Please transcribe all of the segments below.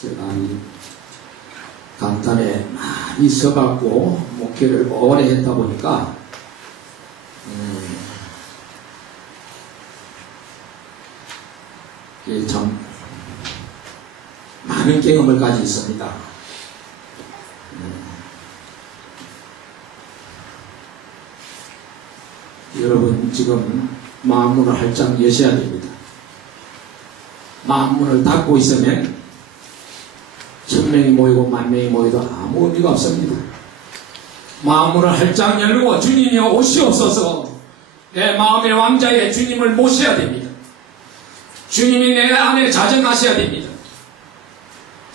제가 이 강단에 많이 서갖고 목회를 오래 했다 보니까 이게 참 많은 경험을 가지고 있습니다. 여러분 지금 마음문을 활짝 여셔야 됩니다. 마음문을 닫고 있으면 1000명이 모이고 10,000명이 모여도 아무 의미가 없습니다. 마음문을 활짝 열고 주님이 오시옵소서, 내 마음의 왕자에 주님을 모셔야 됩니다. 주님이 내 안에 자정하셔야 됩니다.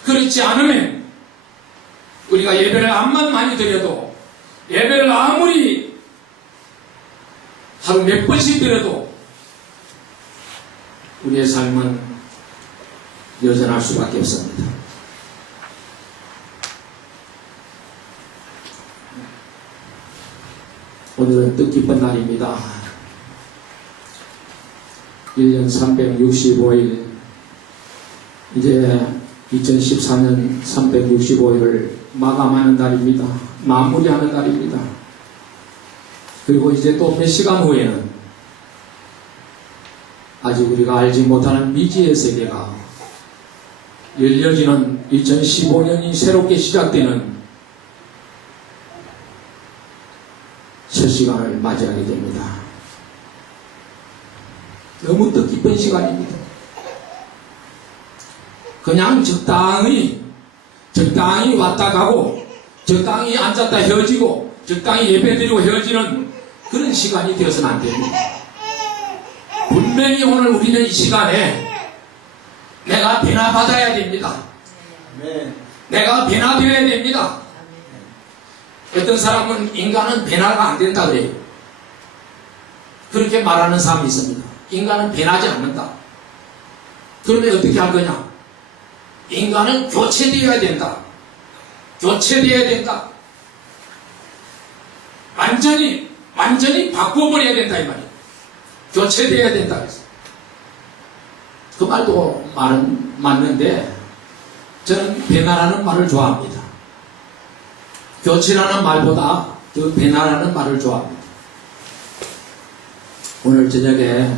그렇지 않으면 우리가 예배를 암만 많이 드려도, 예배를 아무리 하루 몇 번씩 드려도 우리의 삶은 여전할 수밖에 없습니다. 오늘은 뜻깊은 날입니다. 1년 365일, 이제 2014년 365일을 마감하는 날입니다. 마무리하는 날입니다. 그리고 이제 또 몇 시간 후에는 아직 우리가 알지 못하는 미지의 세계가 열려지는 2015년이 새롭게 시작되는 첫 시간을 맞이하게 됩니다. 너무 뜻깊은 시간입니다. 그냥 적당히 왔다 가고, 적당히 앉았다 헤어지고, 적당히 예배드리고 헤어지는 그런 시간이 되어서는 안 됩니다. 분명히 오늘 우리는 이 시간에 내가 변화받아야 됩니다. 내가 변화되어야 됩니다. 어떤 사람은 인간은 변화가 안 된다 그래요. 그렇게 말하는 사람이 있습니다. 인간은 변하지 않는다. 그러면 어떻게 할 거냐? 인간은 교체되어야 된다. 교체되어야 된다. 완전히 바꿔버려야 된다 이 말이에요. 교체되어야 된다 그래서. 그 말도 말은 맞는데 저는 변화라는 말을 좋아합니다. 교체라는 말보다 더 변화라는 말을 좋아합니다. 오늘 저녁에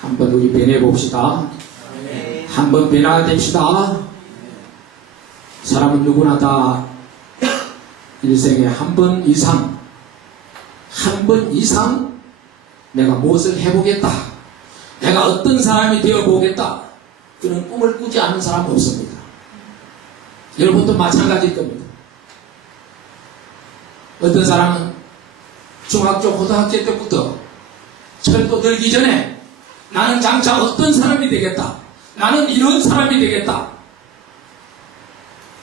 한번 우리 변해봅시다. 한번 변화됩시다. 사람은 누구나 다 일생에 한 번 이상 내가 무엇을 해보겠다, 내가 어떤 사람이 되어보겠다, 그런 꿈을 꾸지 않는 사람은 없습니다. 여러분도 마찬가지일 겁니다. 어떤 사람은 중학교, 고등학교 때부터 철도 들기 전에 나는 장차 어떤 사람이 되겠다, 나는 이런 사람이 되겠다.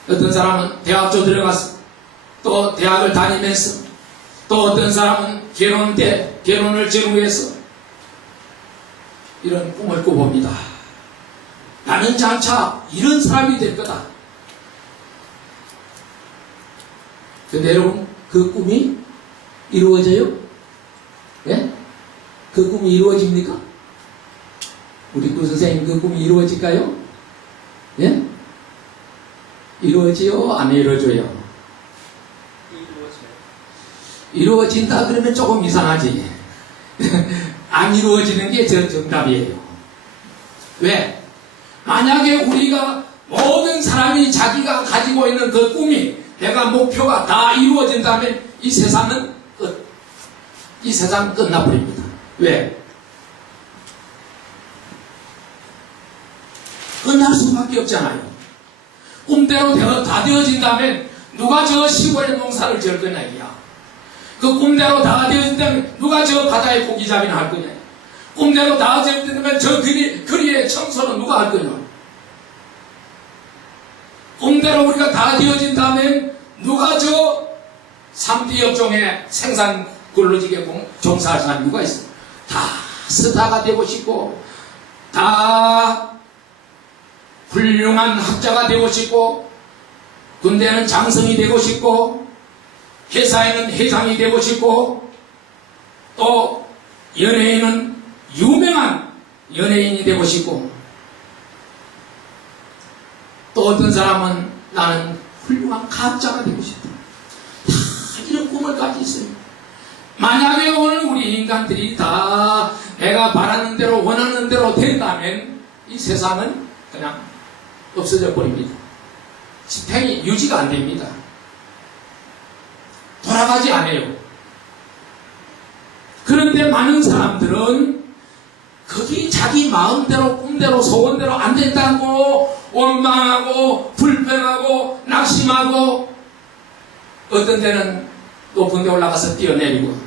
어떤 사람은 대학교 들어가서 또 대학을 다니면서, 또 어떤 사람은 결혼 때 결혼을 전후해서 이런 꿈을 꿔봅니다. 나는 장차 이런 사람이 될 거다. 근데 여러분, 그 꿈이 이루어져요? 예? 그 꿈이 이루어집니까? 우리 구 선생님, 그 꿈이 이루어질까요? 예? 이루어지요? 안 이루어져요? 이루어진다 그러면 조금 이상하지. 안 이루어지는 게 정답이에요. 왜? 만약에 우리가 모든 사람이 자기가 가지고 있는 그 꿈이, 내가 목표가 다 이루어진다면 이 세상은 끝. 이 세상은 끝나버립니다. 왜? 끝날 수밖에 없잖아요. 꿈대로 다 되어진다면 누가 저 시골에 농사를 지을 거냐 이야. 그 꿈대로 다 되어진다면 누가 저 바다에 고기잡이나 할 거냐. 꿈대로 다 되어진다면 저 거리에 청소는 누가 할 거냐. 꿈대로 우리가 다 되어진다면 누가 저 3D 업종에 생산 근로직에 종사할 사람 누가 있어? 다 스타가 되고 싶고, 다 훌륭한 학자가 되고 싶고, 군대는 장성이 되고 싶고, 회사에는 회장이 되고 싶고, 또 연예인은 유명한 연예인이 되고 싶고, 또 어떤 사람은 나는 훌륭한 가학자가 되고 싶다. 다 이런 꿈을 가지고 있어요. 만약에 오늘 우리 인간들이 다 내가 바라는 대로 원하는 대로 된다면 이 세상은 그냥 없어져 버립니다. 지탱이 유지가 안 됩니다. 돌아가지 않아요. 그런데 많은 사람들은 거기 자기 마음대로 꿈대로 소원대로 안 된다고 원망하고 불평하고 낙심하고 어떤 데는 높은 데 올라가서 뛰어내리고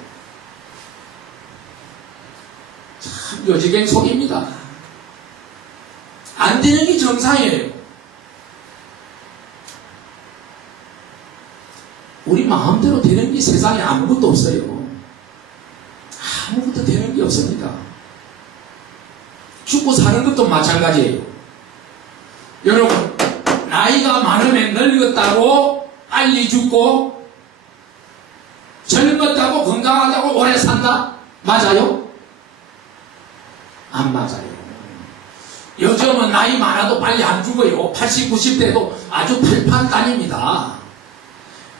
참 요지경 속입니다. 안 되는 게 정상이에요. 우리 마음대로 되는 게 세상에 아무것도 없어요. 아무것도 되는 게 없습니다. 죽고 사는 것도 마찬가지예요. 여러분, 나이가 많으면 늙었다고 빨리 죽고 젊었다고 건강하다고 오래 산다? 맞아요? 안 맞아요. 요즘은 나이 많아도 빨리 안 죽어요. 80, 90대도 아주 팔팔단입니다.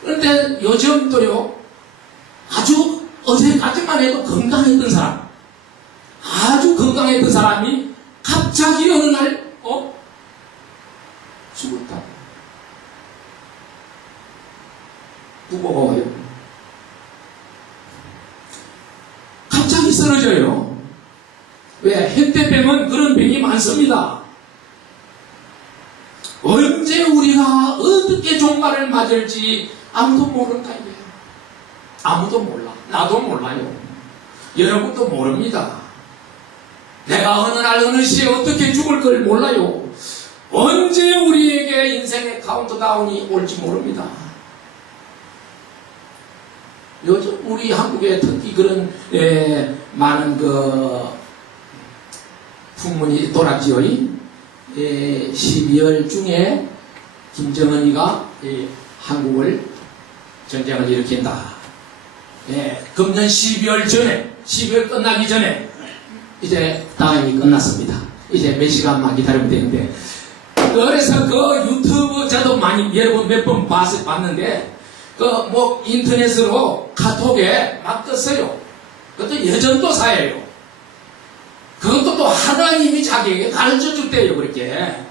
그런데 요즘도요, 아주 어제까지만 해도 건강했던 사람, 아주 건강했던 사람이 갑자기 어느 날, 죽었다. 무거워요. 갑자기 쓰러져요. 왜? 현대병은 그런 병이 많습니다. 언제 우리가 어떻게 종말을 맞을지 아무도 모른다 이거예요. 아무도 몰라. 나도 몰라요. 여러분도 모릅니다. 내가 어느 날 어느 시에 어떻게 죽을 걸 몰라요. 언제 우리에게 인생의 카운트다운이 올지 모릅니다. 요즘 우리 한국에 특히 그런 많은 풍문이 돌았지요. 12월 중에 김정은이가 한국을 전쟁을 일으킨다. 금년 12월 전에, 12월 끝나기 전에 이제 당연히 끝났습니다. 이제 몇 시간만 기다리면 되는데, 그래서 그 유튜브 저도 많이 여러분 몇 번 봤는데, 인터넷으로 카톡에 막 떴어요. 그것도 여전도사예요. 그것도 또 하나님이 자기에게 가르쳐 줬대요, 그렇게.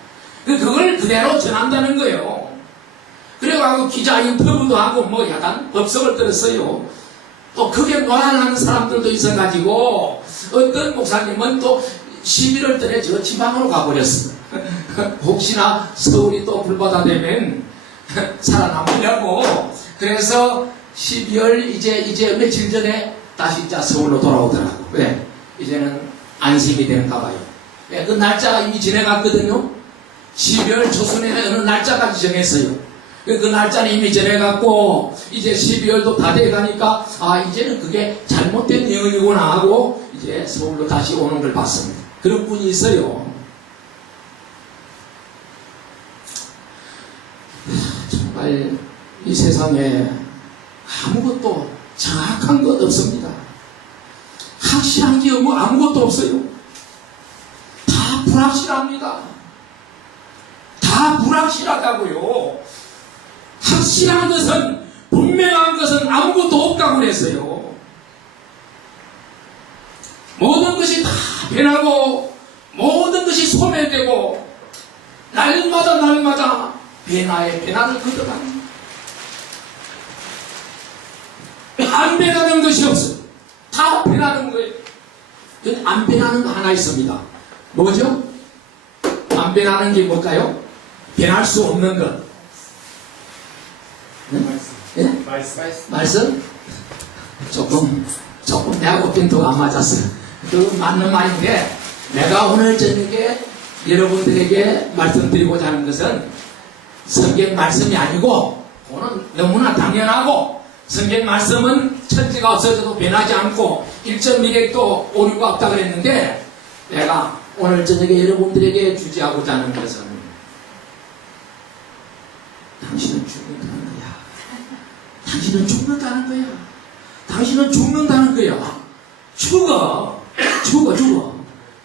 그걸 그대로 전한다는 거예요. 그래가지고 기자 인터뷰도 하고 약간 법석을 들었어요. 또 그게 노란하는 사람들도 있어가지고 어떤 목사님은 또 11월 달에 저 지방으로 가버렸어. 혹시나 서울이 또 불바다 되면 살아남으려고. 그래서 12월 이제 며칠 전에 다시 서울로 돌아오더라고. 왜? 이제는 안식이 되는가 봐요. 왜? 그 날짜가 이미 지내갔거든요. 12월 초순에 어느 날짜까지 정했어요. 그 날짜는 이미 지내갔고 이제 12월도 다 돼가니까 이제는 그게 잘못된 내용이구나 하고 이제 서울로 다시 오는 걸 봤습니다. 그런 분이 있어요. 정말 이 세상에 아무것도 정확한 것 없습니다. 확실한 게 아무것도 없어요. 다 불확실합니다. 다 불확실하다고요. 확실한 것은, 분명한 것은 아무것도 없다고 그랬어요. 모든 것이 다 변하고 모든 것이 소멸되고 날마다 변화에 변화를 거듭합니다. 안 변하는 것이 없어요. 다 변하는 거예요. 안 변하는 거 하나 있습니다. 뭐죠? 안 변하는 게 뭘까요? 변할 수 없는 것. 네? 말씀? 조금 내하고 빈도가 안 맞았어요. 그 맞는 말인데, 내가 오늘 저녁에 여러분들에게 말씀드리고자 하는 것은 성경 말씀이 아니고, 그거는 너무나 당연하고, 성경 말씀은 천지가 없어져도 변하지 않고 1.1핵도 오류가 없다 그랬는데, 내가 오늘 저녁에 여러분들에게 주지하고자 하는 것은 당신은 죽는다는 거야. 당신은 죽는다는 거야. 당신은 죽는다는 거야. 죽어.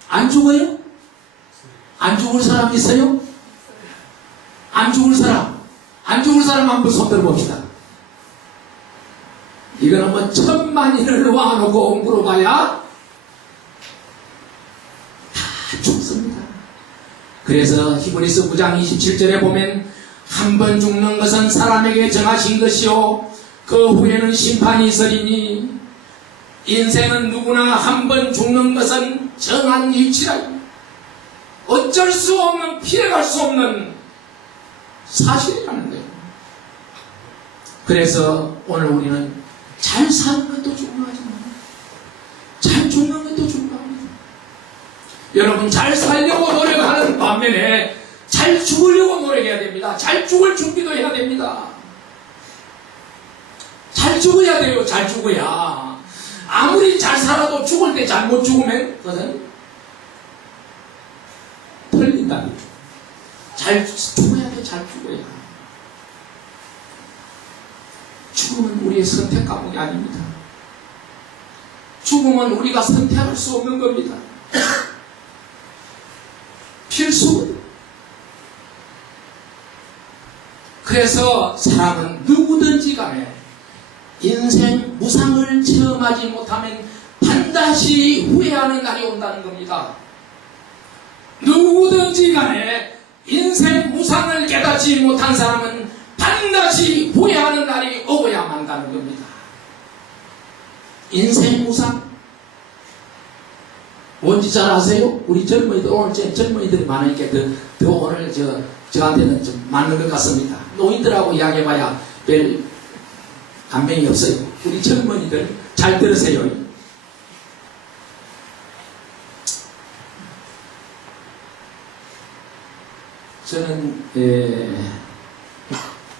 안 죽어요? 안 죽을 사람 있어요? 죽을 사람, 안 죽을 사람 한번 손 들어봅시다. 이거는 뭐 천만인을 놓아놓고 물어봐야 다 죽습니다. 그래서 히브리서 9장 27절에 보면 한 번 죽는 것은 사람에게 정하신 것이요 그 후에는 심판이 있으리니 인생은 누구나 한 번 죽는 것은 정한 이치라. 어쩔 수 없는, 피해갈 수 없는 사실이라는 거예요. 그래서 오늘 우리는 잘 사는 것도 중요하지만 잘 죽는 것도 중요합니다. 여러분, 잘 살려고 노력하는 반면에 잘 죽으려고 노력해야 됩니다. 잘 죽을 준비도 해야 됩니다. 잘 죽어야 돼요. 잘 죽어야. 아무리 잘 살아도 죽을 때 잘못 죽으면 그것은 틀린다. 잘 죽어야 돼. 잘 죽어야. 죽음은 우리의 선택 과목이 아닙니다. 죽음은 우리가 선택할 수 없는 겁니다. 필수. 그래서 사람은 누구든지 간에 인생 무상을 체험하지 못하면 반드시 후회하는 날이 온다는 겁니다. 누구든지 간에 인생 무상을 깨닫지 못한 사람은 반드시 후회하는 날이 오고야 만다는 겁니다. 인생 무상 뭔지 잘 아세요? 우리 젊은이들, 오늘 젊은이들이 많으니까 더 오늘 저한테는 좀 맞는 것 같습니다. 노인들하고 이야기해봐야 별 감명이 없어요. 우리 젊은이들 잘 들으세요. 저는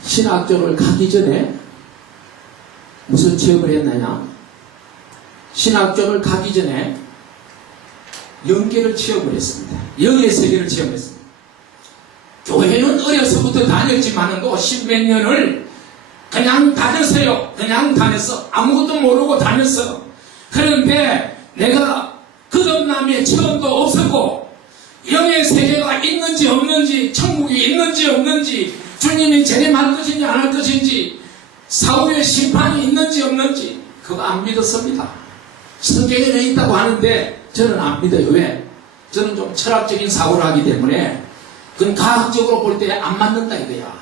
신학교를 가기 전에 무슨 체험을 했느냐? 신학교를 가기 전에 영계를 체험을 했습니다. 영의 세계를 체험했습니다. 교회는 어려서부터 다녔지만은 또 십몇 년을 그냥 다녔어요. 그냥 다녔어. 아무것도 모르고 다녔어. 그런데 내가 거듭남의 체험도 없었고 영의 세계가 있는지 없는지, 천국이 있는지 없는지, 주님이 재림할 것인지 안 할 것인지, 사후의 심판이 있는지 없는지 그거 안 믿었습니다. 성경에는 있다고 하는데 저는 안 믿어요. 왜? 저는 좀 철학적인 사고를 하기 때문에 그건 과학적으로 볼 때 안 맞는다 이거야.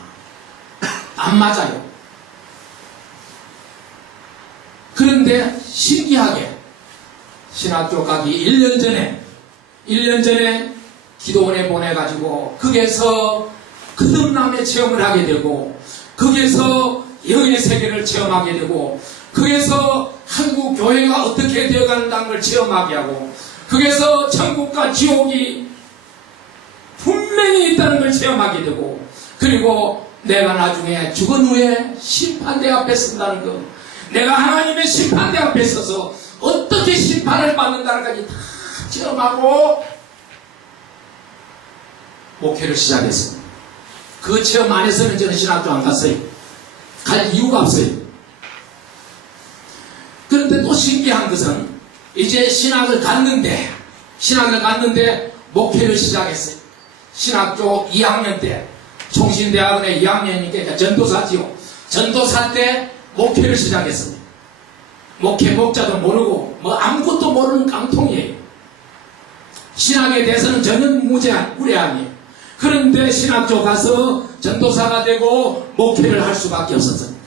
안 맞아요. 그런데 신기하게 신학교 가기 1년 전에 기도원에 보내가지고 거기에서 거듭남의 체험을 하게 되고 거기에서 영의 세계를 체험하게 되고 거기에서 한국 교회가 어떻게 되어간다는 걸 체험하게 하고 거기에서 천국과 지옥이 분명히 있다는 걸 체험하게 되고 그리고 내가 나중에 죽은 후에 심판대 앞에 선다는 것, 내가 하나님의 심판대 앞에 서서 어떻게 심판을 받는다는 것까지 다 체험하고 목회를 시작했습니다. 그 체험 안에서는 저는 신학교 안 갔어요. 갈 이유가 없어요. 그런데 또 신기한 것은 이제 신학을 갔는데 목회를 시작했어요. 신학교 2학년 때 총신대학원의 2학년이니까 전도사지요. 전도사 때 목회를 시작했습니다. 목자도 모르고 뭐 아무것도 모르는 깡통이에요. 신학에 대해서는 전혀 무례함이에요. 그런데 신학교 가서 전도사가 되고 목회를 할 수밖에 없었습니다.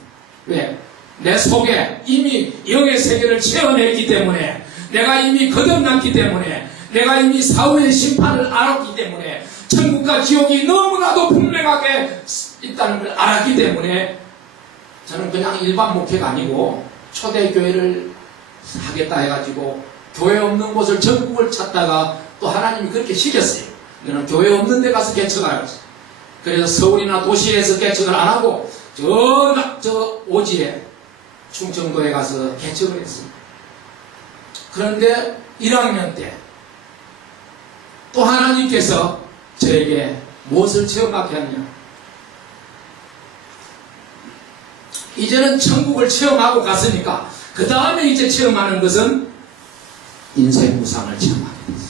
왜? 내 속에 이미 영의 세계를 체험했기 때문에, 내가 이미 거듭났기 때문에, 내가 이미 사후의 심판을 알았기 때문에, 천국과 지옥이 너무나도 분명하게 있다는 걸 알았기 때문에 저는 그냥 일반 목회가 아니고 초대교회를 하겠다 해가지고 교회 없는 곳을 전국을 찾다가 또 하나님이 그렇게 시켰어요. 너는 교회 없는 데 가서 개척하라. 그래서 서울이나 도시에서 개척을 안 하고 저 오지에 충청도에 가서 개척을 했습니다. 그런데 1학년 때 또 하나님께서 저에게 무엇을 체험하게 하느냐? 이제는 천국을 체험하고 갔으니까 그 다음에 이제 체험하는 것은 인생 무상을 체험하게 됐어요.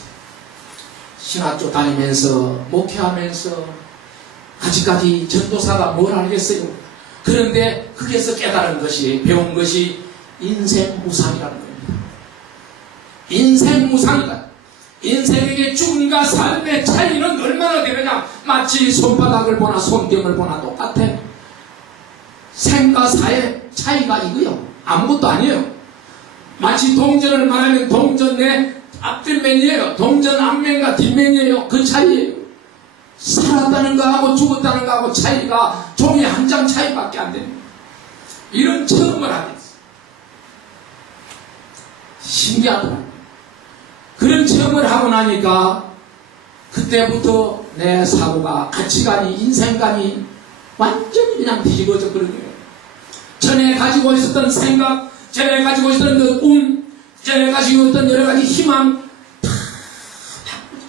신학교 다니면서 목회하면서 아직까지 전도사가 뭘 알겠어요? 그런데 거기에서 깨달은 것이, 배운 것이 인생무상이라는 겁니다. 인생무상이다. 인생에게 죽음과 삶의 차이는 얼마나 되느냐? 마치 손바닥을 보나 손등을 보나 똑같아. 생과 사의 차이가 이거요. 아무것도 아니에요. 마치 동전을 말하면 동전 내 앞뒷면이에요. 동전 앞면과 뒷면이에요. 그 차이예요. 살았다는 거하고 죽었다는 거하고 차이가 종이 한 장 차이밖에 안 됩니다. 이런 체험을 하게 됐어요. 신기하더라고요. 그런 체험을 하고 나니까 그때부터 내 사고가, 가치관이, 인생관이 완전히 그냥 뒤집어져 버린 거예요. 전에 가지고 있었던 생각, 전에 가지고 있었던 그 꿈, 전에 가지고 있었던 여러 가지 희망 다 바꾸죠.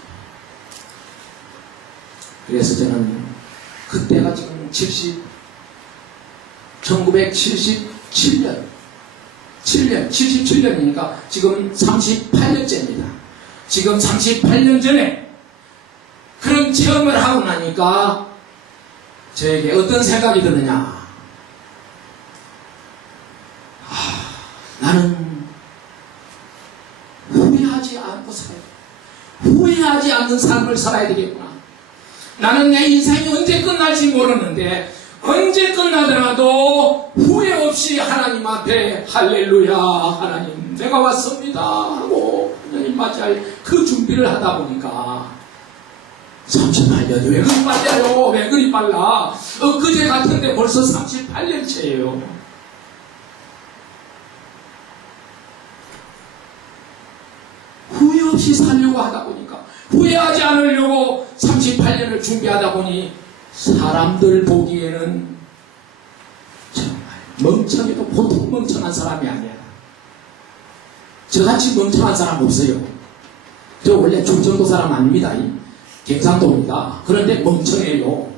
그래서 저는 그때가 지금 1977년 77년이니까 지금 38년째입니다. 지금 38년 전에 그런 체험을 하고 나니까 저에게 어떤 생각이 드느냐. 나는 후회하지 않고 살아야 돼. 후회하지 않는 삶을 살아야 되겠구나. 나는 내 인생이 언제 끝날지 모르는데 언제 끝나더라도 후회 없이 하나님 앞에 할렐루야 하나님 내가 왔습니다 하고 하나님 맞이할 그 준비를 하다 보니까 38년이 왜 그리 빨라요? 왜 그리 빨라? 그제 같은데 벌써 38년째예요. 후회 없이 살려고 하다 보니까, 후회하지 않으려고 38년을 준비하다 보니 사람들 보기에는 정말 멍청해도 보통 멍청한 사람이 아니야. 저같이 멍청한 사람 없어요. 저 원래 충청도 사람 아닙니다. 경상도입니다. 그런데 멍청해요.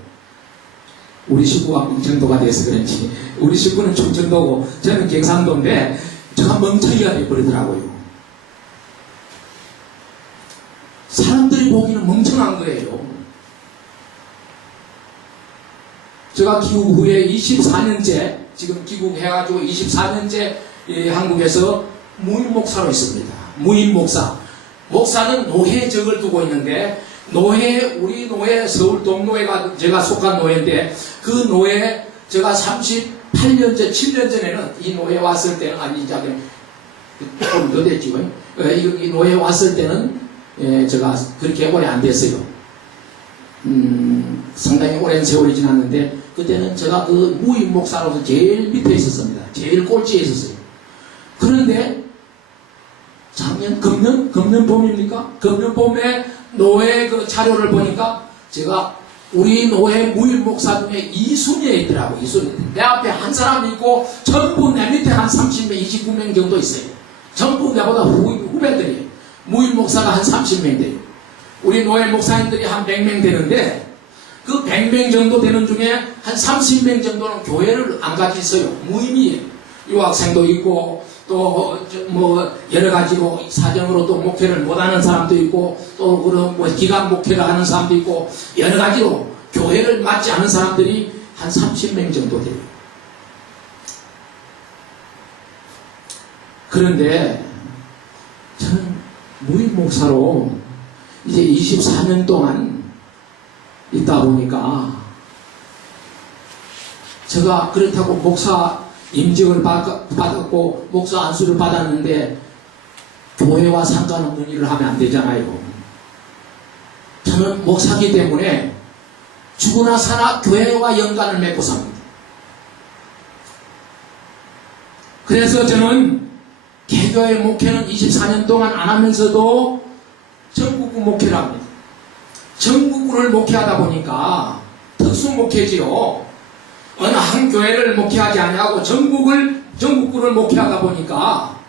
우리 식구가 경상도가 돼서 그런지 우리 식구는 충청도고 저는 경상도인데 제가 멍청이가 돼버리더라고요. 사람들이 보기에는 멍청한 거예요. 제가 귀국 후에 24년째, 지금 귀국해가지고 24년째 한국에서 무임 목사로 있습니다. 무임 목사. 목사는 노회적을 두고 있는데, 우리 노회, 서울 동노회가 제가 속한 노회인데, 그 노회, 제가 38년 전, 7년 전에는 이 노회 왔을 때는, 아니, 이제 좀 더 됐죠. 이 노회 왔을 때는, 제가 그렇게 오래 안 됐어요. 상당히 오랜 세월이 지났는데, 그때는 제가 그 무임 목사로서 제일 밑에 있었습니다. 제일 꼴찌에 있었어요. 그런데, 작년, 금년 봄입니까? 금년 봄에 노회 그 자료를 보니까, 제가 우리 노회 무임 목사 중에 이순위에 있더라고요. 이순위. 내 앞에 한 사람 있고, 전부 내 밑에 한 30명, 29명 정도 있어요. 전부 내보다 후배들이에요. 무임 목사가 한 30명 돼요. 우리 노회 목사님들이 한 100명 되는데 그 100명 정도 되는 중에 한 30명 정도는 교회를 안 같이 있어요. 무임이에요. 유학생도 있고 또 뭐 여러 가지로 사정으로 또 목회를 못하는 사람도 있고 또 그런 뭐 기간 목회를 하는 사람도 있고 여러 가지로 교회를 맡지 않은 사람들이 한 30명 정도 돼요. 그런데 저는 무임 목사로 이제 24년 동안 있다 보니까 제가 그렇다고 목사 임직을 받았고 목사 안수를 받았는데 교회와 상관없는 일을 하면 안 되잖아요. 저는 목사기 때문에 죽으나 사나 교회와 연관을 맺고 삽니다. 그래서 저는 개교의 목회는 24년 동안 안 하면서도 전국구 목회를 합니다. 전국구를 목회하다 보니까 특수 목회지요. 어느 한 교회를 목회하지 아니하고 전국구를 목회하다 보니까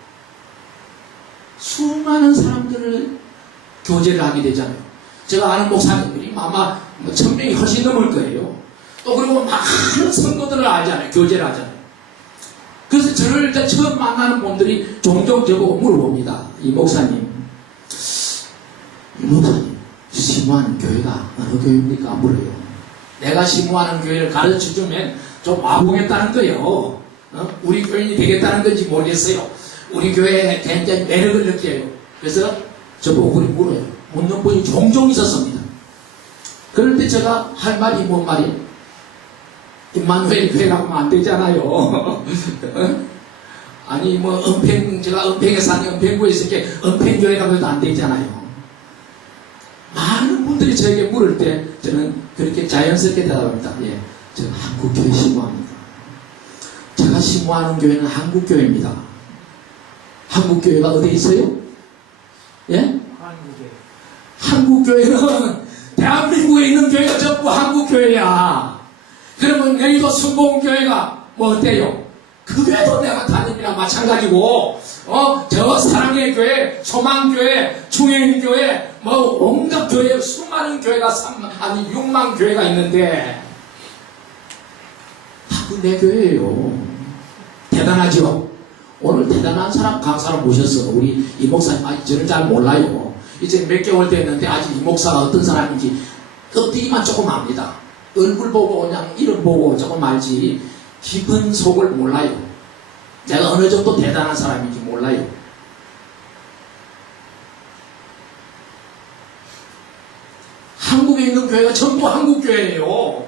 수많은 사람들을 교제를 하게 되잖아요. 제가 아는 목사님들이 아마 1000명이 훨씬 넘을 거예요. 또 그리고 많은 성도들을 알잖아요. 교제를 하잖아요. 그래서 저를 처음 만나는 분들이 종종 저보고 물어봅니다. 이 목사님, 심화하는 교회가 어느 교회입니까? 물어요. 내가 심무하는 교회를 가르쳐주면 좀 와보겠다는 거예요. 우리 교인이 되겠다는 건지 모르겠어요. 우리 교회에 굉장히 매력을 느껴요. 그래서 저보고 그리 물어요. 묻는 분이 종종 있었습니다. 그럴 때 제가 할 말이 뭔 말이? 임마누엘 교회라고 하면 안 되잖아요. 아니 제가 은평에 사는 은평구에 있을 때 은평교회라고 해도 안 되잖아요. 많은 분들이 저에게 물을 때 저는 그렇게 자연스럽게 대답합니다. 예, 저는 한국교회 신고합니다. 제가 신고하는 교회는 한국교회입니다. 한국교회가 어디 있어요? 예? 한국교회는 대한민국에 있는 교회가 전부 한국교회야. 그러면 여의도 순복음교회가 뭐 어때요? 그 교회도 내가 다닙니다. 마찬가지고 저 사랑의 교회, 소망교회, 중행교회 온갖 교회, 수많은 교회가 6만 교회가 있는데 다 그 내 교회예요. 대단하죠? 오늘 대단한 사람, 강사를 모셨어. 우리 이 목사님 아직 저를 잘 몰라요. 이제 몇 개월 됐는데 아직 이 목사가 어떤 사람인지 껍데기만 조금 압니다. 얼굴 보고 그냥 이름 보고 조금 알지 깊은 속을 몰라요. 내가 어느 정도 대단한 사람인지 몰라요. 한국에 있는 교회가 전부 한국교회예요.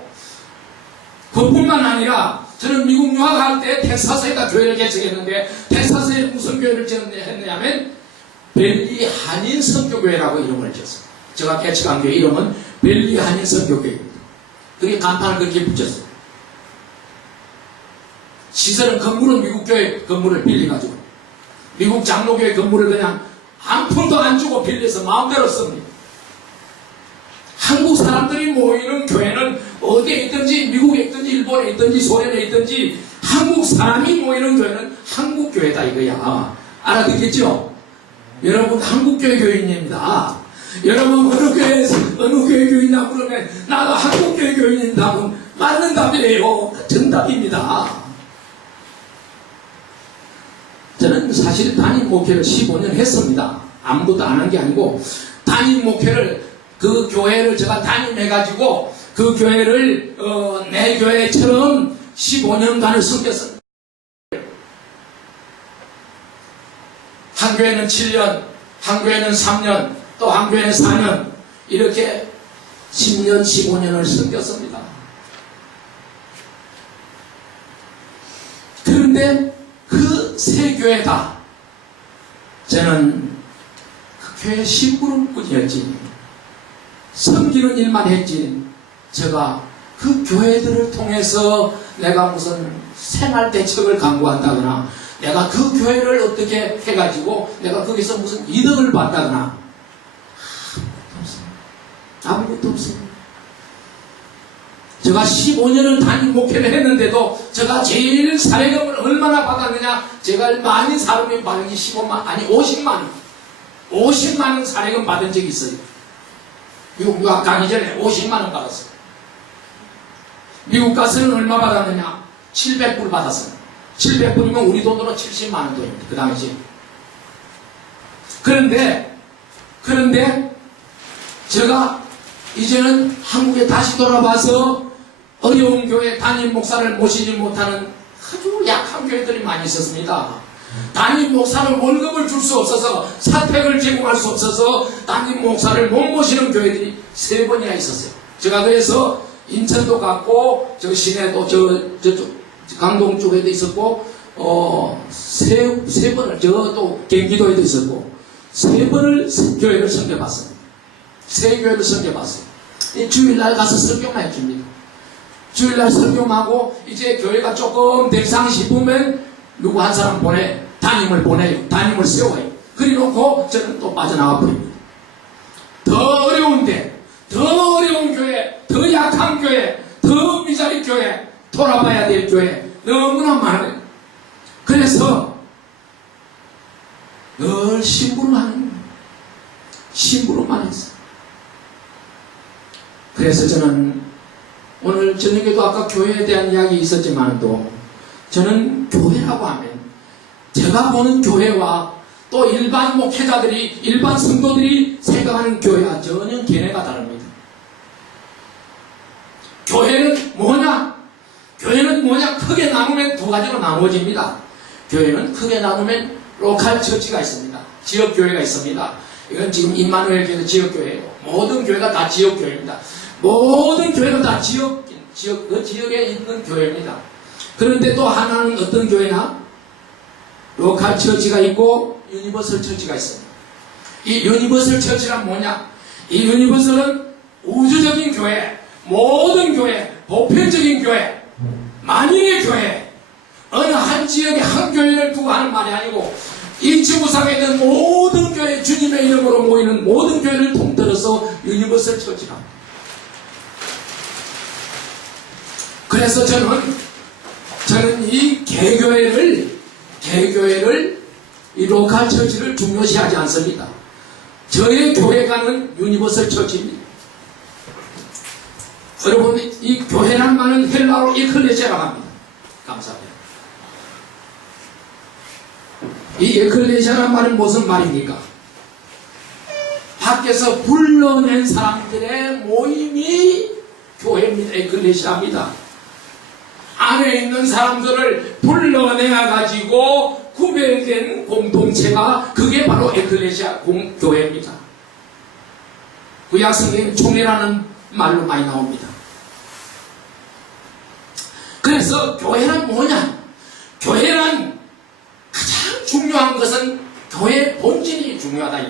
그뿐만 아니라 저는 미국 유학할 때 텍사스에다 교회를 개척했는데 텍사스에 무슨 교회를 했느냐면 벨리 한인 선교교회라고 이름을 지었어요. 제가 개척한 교회 이름은 벨리 한인 선교교회입니다. 그게 간판을 그렇게 붙였어요. 시설은 건물은 미국 교회 건물을 빌려가지고 미국 장로교회 건물을 그냥 한 푼도 안 주고 빌려서 마음대로 씁니다. 한국 사람들이 모이는 교회는 어디에 있든지 미국에 있든지 일본에 있든지 소련에 있든지 한국 사람이 모이는 교회는 한국교회다 이거야. 알아듣겠죠? 여러분 한국교회 교인입니다. 여러분 어느 교회 교인이냐 그러면 나도 한국교회 교인입니다. 그럼 맞는 답이에요. 정답입니다. 저는 사실 담임 목회를 15년 했습니다. 아무것도 안 한 게 아니고 담임 목회를 그 교회를 제가 담임해가지고 그 교회를 내 교회처럼 15년간을 섬겼습니다. 한 교회는 7년, 한 교회는 3년, 또 한 교회는 4년 이렇게 10년, 15년을 섬겼습니다. 그런데 그 세 교회 다 저는 그 교회 심부름꾼이었지 섬기는 일만 했지 제가 그 교회들을 통해서 내가 무슨 생활 대책을 강구한다거나 내가 그 교회를 어떻게 해가지고 내가 거기서 무슨 이득을 받다거나 아무것도 없어요. 제가 15년을 담임 목회를 했는데도 제가 제일 사례금을 얼마나 받았느냐 제가 많이 사례금 받은 게 15만 아니 50만 원 사례금 받은 적이 있어요. 미국 유학 가기 전에 50만 원 받았어요. 미국 가서는 얼마 받았느냐 700불 받았어요. 700불이면 우리 돈으로 70만 원 돈입니다. 그 당시에. 그런데 제가 이제는 한국에 다시 돌아와서 어려운 교회 담임 목사를 모시지 못하는 아주 약한 교회들이 많이 있었습니다. 담임 목사는 월급을 줄 수 없어서 사택을 제공할 수 없어서 담임 목사를 못 모시는 교회들이 3번이나 있었어요. 제가 그래서 인천도 갔고 저 시내도 저쪽 강동 쪽에도 있었고 세 번을 또 경기도에도 있었고 3번을 교회를 섬겨봤습니다. 세 교회를 섬겨봤어요. 주일날 가서 설교만 해줍니다. 주일날 설교하고 이제 교회가 조금 대상 싶으면 누구 한 사람 담임을 보내요. 담임을 세워요. 그래놓고 저는 또 빠져나가 버립니다. 더 어려운데 더 어려운 교회, 더 약한 교회, 더 미자리 교회, 돌아봐야 될 교회 너무나 많아요. 그래서 늘 심부름 하는 거예요. 심부름만 했어요. 그래서 저는 오늘 저녁에도 아까 교회에 대한 이야기 있었지만도 저는 교회라고 하면 제가 보는 교회와 또 일반 목회자들이 일반 성도들이 생각하는 교회와 전혀 견해가 다릅니다. 교회는 뭐냐? 교회는 뭐냐? 크게 나누면 두 가지로 나누어집니다. 교회는 크게 나누면 로컬 처치가 있습니다. 지역교회가 있습니다. 이건 지금 임마누엘 교회도 지역교회예요. 모든 교회가 다 지역교회입니다. 모든 교회가 다 그 지역에 있는 교회입니다. 그런데 또 하나는 어떤 교회나? 로컬 처치가 있고 유니버설 처치가 있습니다. 이 유니버설 처치란 뭐냐? 이 유니버설은 우주적인 교회, 모든 교회, 보편적인 교회, 만인의 교회, 어느 한 지역에 한 교회를 두고 하는 말이 아니고 이 지구상에 있는 모든 교회, 주님의 이름으로 모이는 모든 교회를 통틀어서 유니버설 처치라. 그래서 저는 이 개교회를 이 로컬 처치를 중요시하지 않습니다. 저의 교회가는 유니버설 처치입니다. 여러분, 이 교회란 말은 헬라어로 에클레시아라고 합니다. 감사합니다. 이 에클레시아란 말은 무슨 말입니까? 밖에서 불러낸 사람들의 모임이 교회입니다. 에클레시아입니다. 안에 있는 사람들을 불러내가지고 구별된 공동체가 그게 바로 에클레시아 교회입니다. 구약성경에 총회라는 말로 많이 나옵니다. 그래서 교회란 뭐냐? 교회란 가장 중요한 것은 교회의 본질이 중요하다.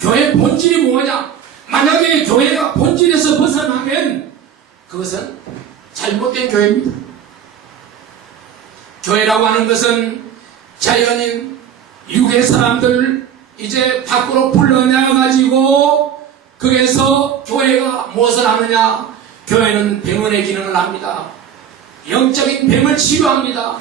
교회의 본질이 뭐냐? 만약에 교회가 본질에서 벗어나면 그것은 잘못된 교회입니다. 교회라고 하는 것은 자연인 육의 사람들 이제 밖으로 불러내가지고 거기에서 교회가 무엇을 하느냐? 교회는 병원의 기능을 합니다. 영적인 병을 치유합니다.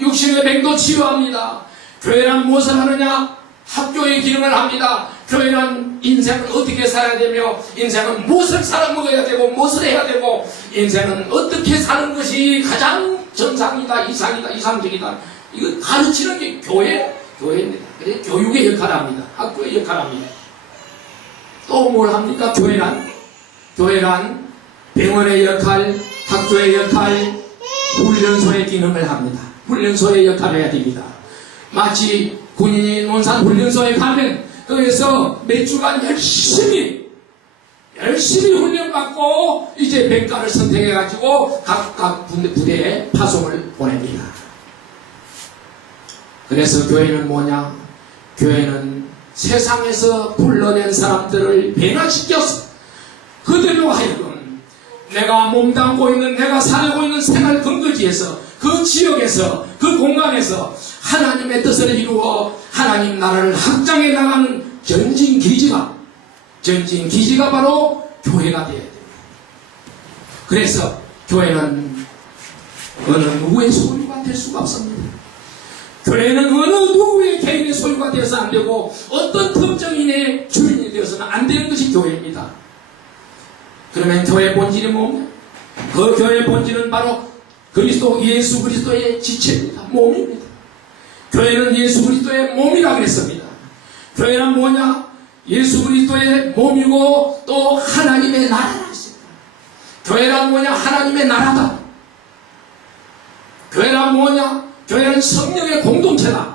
육신의 병도 치유합니다. 교회란 무엇을 하느냐? 학교의 기능을 합니다. 교회는 인생을 어떻게 살아야 되며 인생은 무엇을 살아먹어야 되고 무엇을 해야 되고 인생은 어떻게 사는 것이 가장 정상이다, 이상이다, 이상적이다. 이거 가르치는 게 교회입니다. 그래서 교육의 역할을 합니다. 학교의 역할을 합니다. 또 뭘 합니까? 교회란 병원의 역할, 학교의 역할, 훈련소의 기능을 합니다. 훈련소의 역할을 해야 됩니다. 마치 군인이 논산 훈련소에 가면 거기서 몇 주간 열심히 훈련받고 이제 병과를 선택해가지고 각각 부대에 파송을 보냅니다. 그래서 교회는 뭐냐? 교회는 세상에서 불러낸 사람들을 변화시켜서 그들로 하여금 내가 몸담고 있는, 내가 살고 있는 생활 근거지에서 그 지역에서 그 공간에서 하나님의 뜻을 이루어 하나님 나라를 확장해 나가는 전진 기지가 바로 교회가 되어야 됩니다. 그래서 교회는 어느 누구의 소유가 될 수가 없습니다. 교회는 어느 누구의 개인의 소유가 되어서 안 되고 어떤 특정인의 주인이 되어서는 안 되는 것이 교회입니다. 그러면 교회의 본질이 뭡니까? 그 교회의 본질은 바로 예수 그리스도의 지체입니다. 몸입니다. 교회는 예수 그리스도의 몸이라고 했습니다. 교회는 뭐냐? 예수 그리스도의 몸이고 또 하나님의 나라라 했습니다. 교회란 뭐냐? 하나님의 나라다. 교회란 뭐냐? 교회는 성령의 공동체다.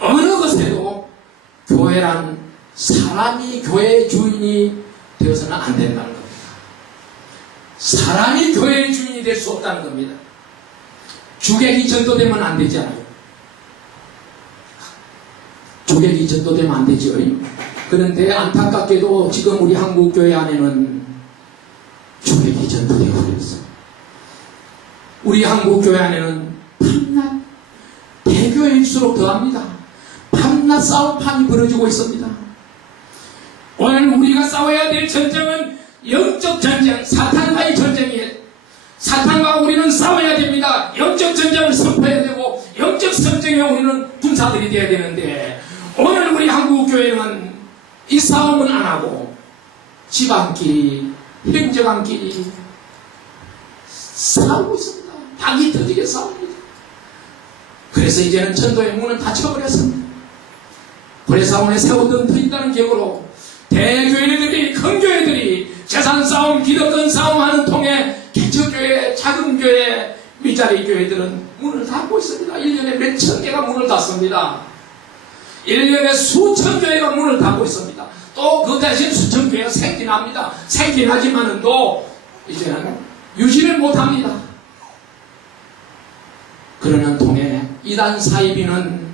어느 것에도 교회란 사람이 교회의 주인이 되어서는 안 된다는 겁니다. 사람이 교회의 주인이 될 수 없다는 겁니다. 주객이 전도되면 안 되잖아요. 주객이 전도되면 안 되죠. 그런데 안타깝게도 지금 우리 한국교회 안에는 주객이 전도되고 있어요. 우리 한국교회 안에는 밤낮 대교회일수록 더합니다. 밤낮 싸움판이 벌어지고 있습니다. 오늘 우리가 싸워야 될 전쟁은 영적 전쟁, 사탄과의 전쟁이에요. 사탄과 우리는 싸워야 됩니다. 영적 전쟁을 선포해야 되고 영적 전쟁에 우리는 군사들이 되어야 되는데 오늘 우리 한국교회는 이 싸움은 안 하고 집안끼리, 행정안끼리 싸우고 있습니다. 닭이 터지게 싸웁니다. 그래서 이제는 전도의 문은 닫혀버렸습니다. 그래서 오늘 세웠던 터진다는 격으로 대교회들이, 큰 교회들이 제사 사탄 싸움, 기득권 싸움하는 통에 개척교회, 작은 교회, 밑자리 교회들은 문을 닫고 있습니다. 1년에 몇천 개가 문을 닫습니다. 1년에 수천 교회가 문을 닫고 있습니다. 또 그 대신 수천 교회가 생긴합니다. 생긴하지만은 또 이제는 유지를 못합니다. 그러는 통에 이단 사이비는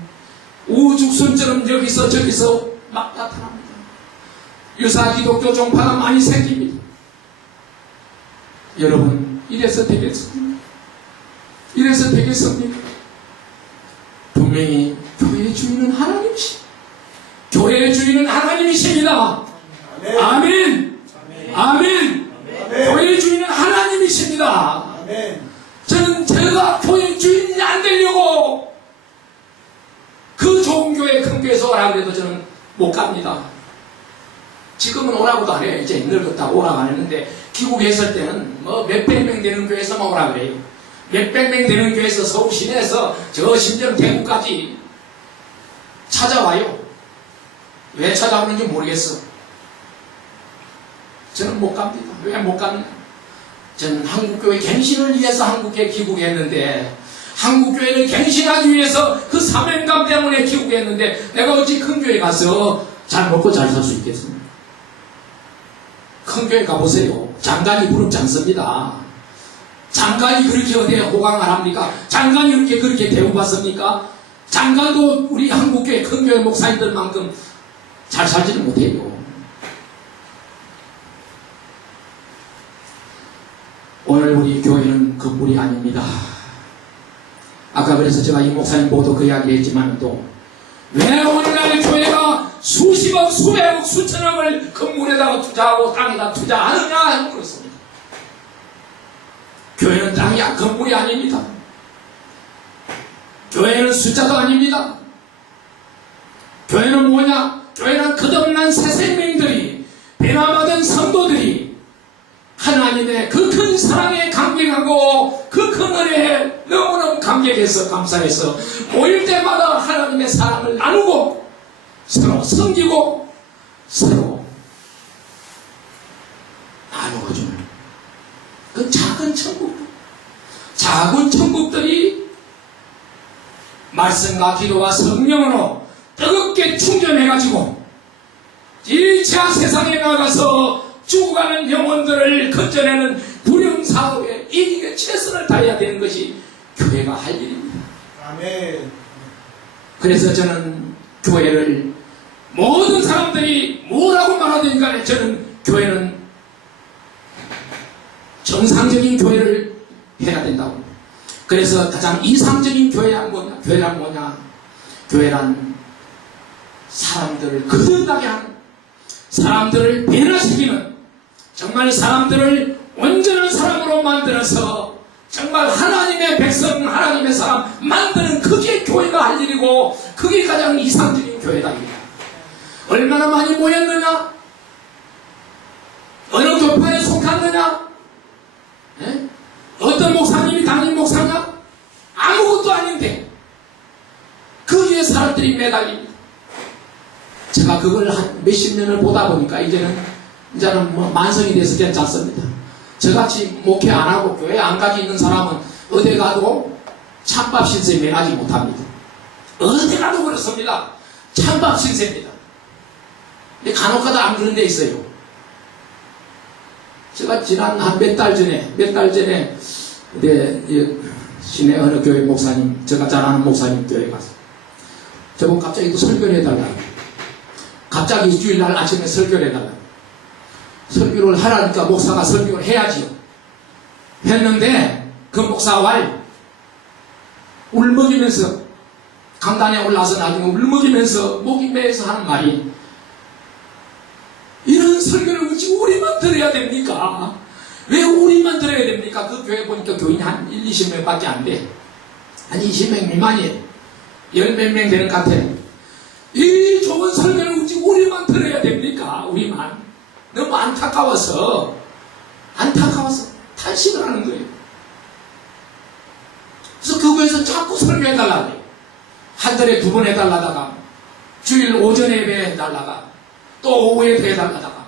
우죽순처럼 여기서 저기서 막 나타납니다. 유사 기독교 종파가 많이 생깁니다. 여러분, 이래서 되겠습니까? 이래서 되겠습니까? 분명히 교회의 주인은 하나님이시. 교회의 주인은 하나님이십니다. 아멘. 아멘. 아멘. 교회의 주인은 하나님이십니다. 아멘. 저는 제가 교회의 주인이 안 되려고 그 좋은 교회, 큰 교회에서 오라고 해도 저는 못 갑니다. 지금은 오라고도 안 해요. 이제 늙었다고 오라고 안 했는데, 귀국에 있을 때는 뭐 몇백 명 되는 교회에서만 오라 그래요. 몇백 명 되는 교회에서 서울 시내에서 저 심지어 대구까지 찾아와요. 왜 찾아오는지 모르겠어. 저는 못 갑니다. 왜 못 갑니까? 저는 한국교회 갱신을 위해서 한국에 귀국했는데, 한국교회를 갱신하기 위해서 그 사명감 때문에 귀국했는데, 내가 어찌 큰 교회 가서 잘 먹고 잘 살 수 있겠습니까? 큰 교회 가보세요. 장관이 부럽지 않습니다. 장관이 그렇게 어디에 호강을 합니까? 장관이 그렇게 대우받습니까? 장관도 우리 한국교회 큰 교회 목사님들만큼 잘 살지는 못해요. 오늘 우리 교회는 건물이 아닙니다. 아까 그래서 제가 이 목사님 모두 그 이야기 했지만 또 왜 오늘날 교회가 수십억, 수백억, 수천억을 건물에다가 투자하고 땅에다 투자하느냐 그렇습니다. 교회는 땅이 건물이 아닙니다. 교회는 숫자도 아닙니다. 교회는 뭐냐? 교회는 거듭난 새 생명들이, 변화받은 성도들이 하나님의 그 큰 사랑에 감격하고 그 큰 은혜에 너무너무 감격해서 감사해서 모일 때마다 하나님의 사랑을 나누고 서로 섬기고 서로 나누어주는 그 작은 천국들이 말씀과 기도와 성령으로 뜨겁게 충전해가지고 일차 세상에 나가서 죽어가는 영혼들을 건져내는 불영사업에 이기게 최선을 다해야 되는 것이 교회가 할 일입니다. 아멘. 그래서 저는 교회를 모든 사람들이 뭐라고 말하든 간에 저는 교회는 정상적인 교회를 해야 된다고. 그래서 가장 이상적인 교회란 뭐냐? 교회란 사람들을 거듭나게 하는, 사람들을 변화시키는, 정말 사람들을 온전한 사람으로 만들어서 정말 하나님의 백성, 하나님의 사람 만드는 그게 교회가 할 일이고 그게 가장 이상적인 교회다. 얼마나 많이 모였느냐? 어느 교파에 속했느냐? 네? 어떤 목사님이 담임 목사냐? 아무것도 아닌데 그 위에 사람들이 매달립니다. 제가 그걸 한 몇십 년을 보다 보니까 이제는 뭐 만성이 돼서 괜찮습니다. 저같이 목회 안 하고 교회 안 가지 있는 사람은 어디 가도 찬밥 신세 면하지 못합니다. 어디 가도 그렇습니다. 찬밥 신세입니다. 근데 간혹가다 안 그런 데 있어요. 제가 지난 한 몇 달 전에 시내 어느 교회 목사님, 제가 잘 아는 목사님 교회 가서 저분 갑자기 또 설교를 해달라. 갑자기 주일날 아침에 설교를 해달라. 설교를 하라니까 목사가 설교를 해야지요. 했는데 그 목사와 울먹이면서 강단에 올라서 나중에 울먹이면서 목이 메어서 하는 말이, 이런 설교를 어찌 우리만 들어야 됩니까? 왜 우리만 들어야 됩니까? 그 교회 보니까 교인이 한 1, 20명밖에 안 돼. 한 20명 미만이에요. 10몇 명 되는 것 같아. 이 좋은 설교를 어찌 우리만 들어야 됩니까? 우리만. 너무 안타까워서 탄식을 하는 거예요. 그래서 그 교회에서 자꾸 설교해달라고 해요. 한 달에 2번 해달라다가 주일 오전에 예배 해달라가 또 오후에 해달라다가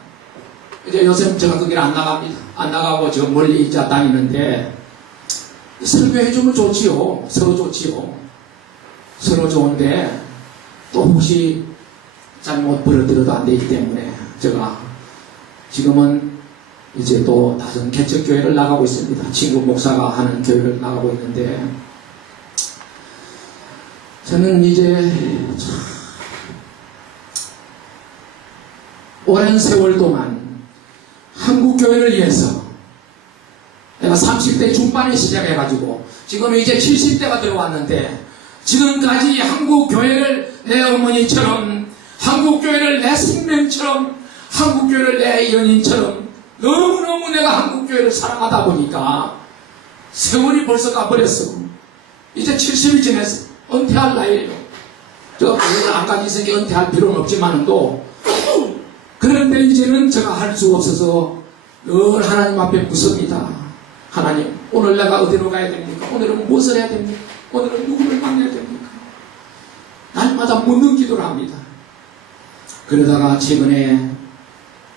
이제 요새 제가 그 길 안 나갑니다. 안 나가고 저 멀리 이제 다니는데, 설교해주면 좋지요. 서로 좋지요. 서로 좋은데, 또 혹시 잘못 벌어들어도 안 되기 때문에, 제가 지금은 이제 또 다른 개척교회를 나가고 있습니다. 친구 목사가 하는 교회를 나가고 있는데, 저는 이제 오랜 세월 동안 한국교회를 위해서 내가 30대 중반에 시작해가지고 지금 이제 70대가 들어왔는데 지금까지 한국교회를 내 어머니처럼 한국교회를 내 생명처럼 한국교회를 내 연인처럼 너무너무 내가 한국교회를 사랑하다 보니까 세월이 벌써 가버렸어. 이제 70이 지났어. 은퇴할 나이에요. 저 아까지 있으니 은퇴할 필요는 없지만도 그런데 이제는 제가 할 수 없어서 늘 하나님 앞에 묻습니다. 하나님, 오늘 내가 어디로 가야 됩니까? 오늘은 무엇을 해야 됩니까? 오늘은 누구를 만나야 됩니까? 날마다 묻는 기도를 합니다. 그러다가 최근에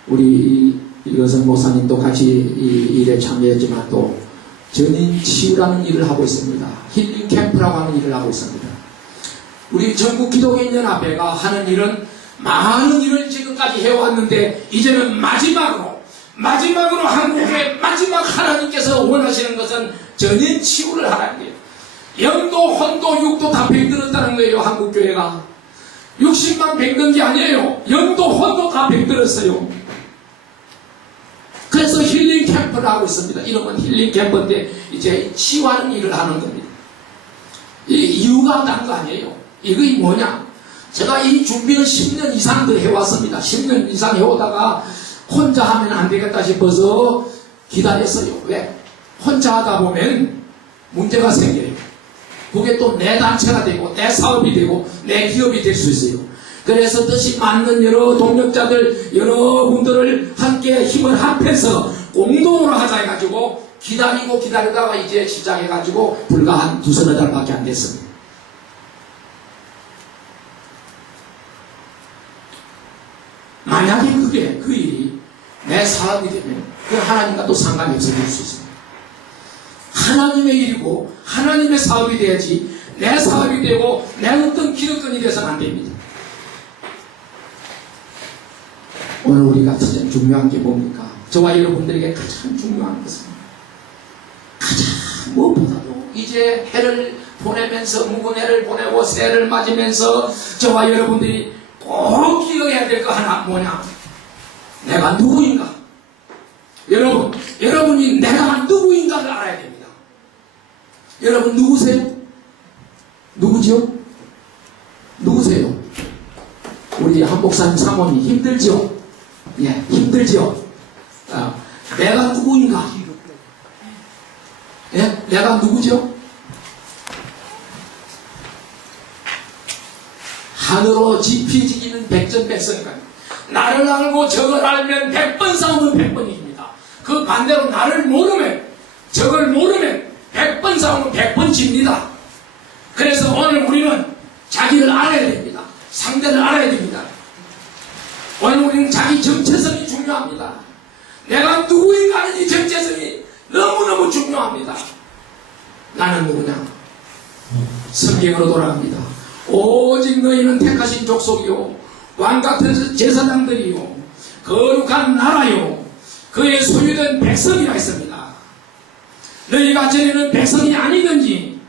우리 이것은 목사님도 같이 이 일에 참여했지만 또 전인 치유라는 일을 하고 있습니다. 힐링 캠프라고 하는 일을 하고 있습니다. 우리 전국 기독인 연합회가 하는 일은 많은 일을 지금까지 해왔는데 이제는 마지막으로 한국의 마지막 하나님께서 원하시는 것은 전인 치유를 하라는 거예요. 영도, 혼도, 육도 다 병들었다는 거예요. 한국교회가 60만 병든 게 아니에요. 영도, 혼도 다 병들었어요. 그래서 힐링 캠프를 하고 있습니다. 이름은 힐링 캠프인데 이제 치유하는 일을 하는 겁니다. 이 이유가 다른 거 아니에요. 이게 뭐냐? 제가 이 준비를 10년 이상 더 해왔습니다. 10년 이상 해오다가 혼자 하면 안 되겠다 싶어서 기다렸어요. 왜? 혼자 하다 보면 문제가 생겨요. 그게 또 내 단체가 되고 내 사업이 되고 내 기업이 될 수 있어요. 그래서 뜻이 맞는 여러 동력자들 여러분들을 함께 힘을 합해서 공동으로 하자 해가지고 기다리다가 이제 시작해가지고 불과 한 두서너 달밖에 안 됐습니다. 만약에 그게 그 일이 내 사업이 되면 그 하나님과 또 상관이 없어질 수 있습니다. 하나님의 일이고 하나님의 사업이 돼야지 내 사업이 되고 내 어떤 기득권이 돼서는 안 됩니다. 오늘 우리가 가장 중요한 게 뭡니까? 저와 여러분들에게 가장 중요한 것은 가장 무엇보다도 이제 해를 보내면서 묵은 해를 보내고 새해를 맞으면서 저와 여러분들이 꼭 기억해야 될 거 하나 뭐냐? 내가 누구인가? 여러분이 내가 누구인가를 알아야 됩니다. 여러분 누구세요? 누구죠? 누구세요? 우리 한 목사님 사모님 힘들죠? 예, 힘들죠? 내가 누구인가? 예? 내가 누구죠? 하늘로 지피지기는 백전백승이다. 나를 알고 적을 알면 100번 싸우면 100번입니다. 그 반대로 나를 모르면 적을 모르면 100번 싸우면 100번 집니다. 그래서 오늘 우리는 자기를 알아야 됩니다. 상대를 알아야 됩니다. 오늘 우리는 자기 정체성이 중요합니다. 내가 누구인가 하는 이 정체성이 너무너무 중요합니다. 나는 누구냐? 성경으로 돌아갑니다. 오직 너희는 택하신 족속이요 왕같은 제사장들이요 거룩한 나라요 그의 소유된 백성이라 했습니다. 너희가 전에는 백성이 아니든지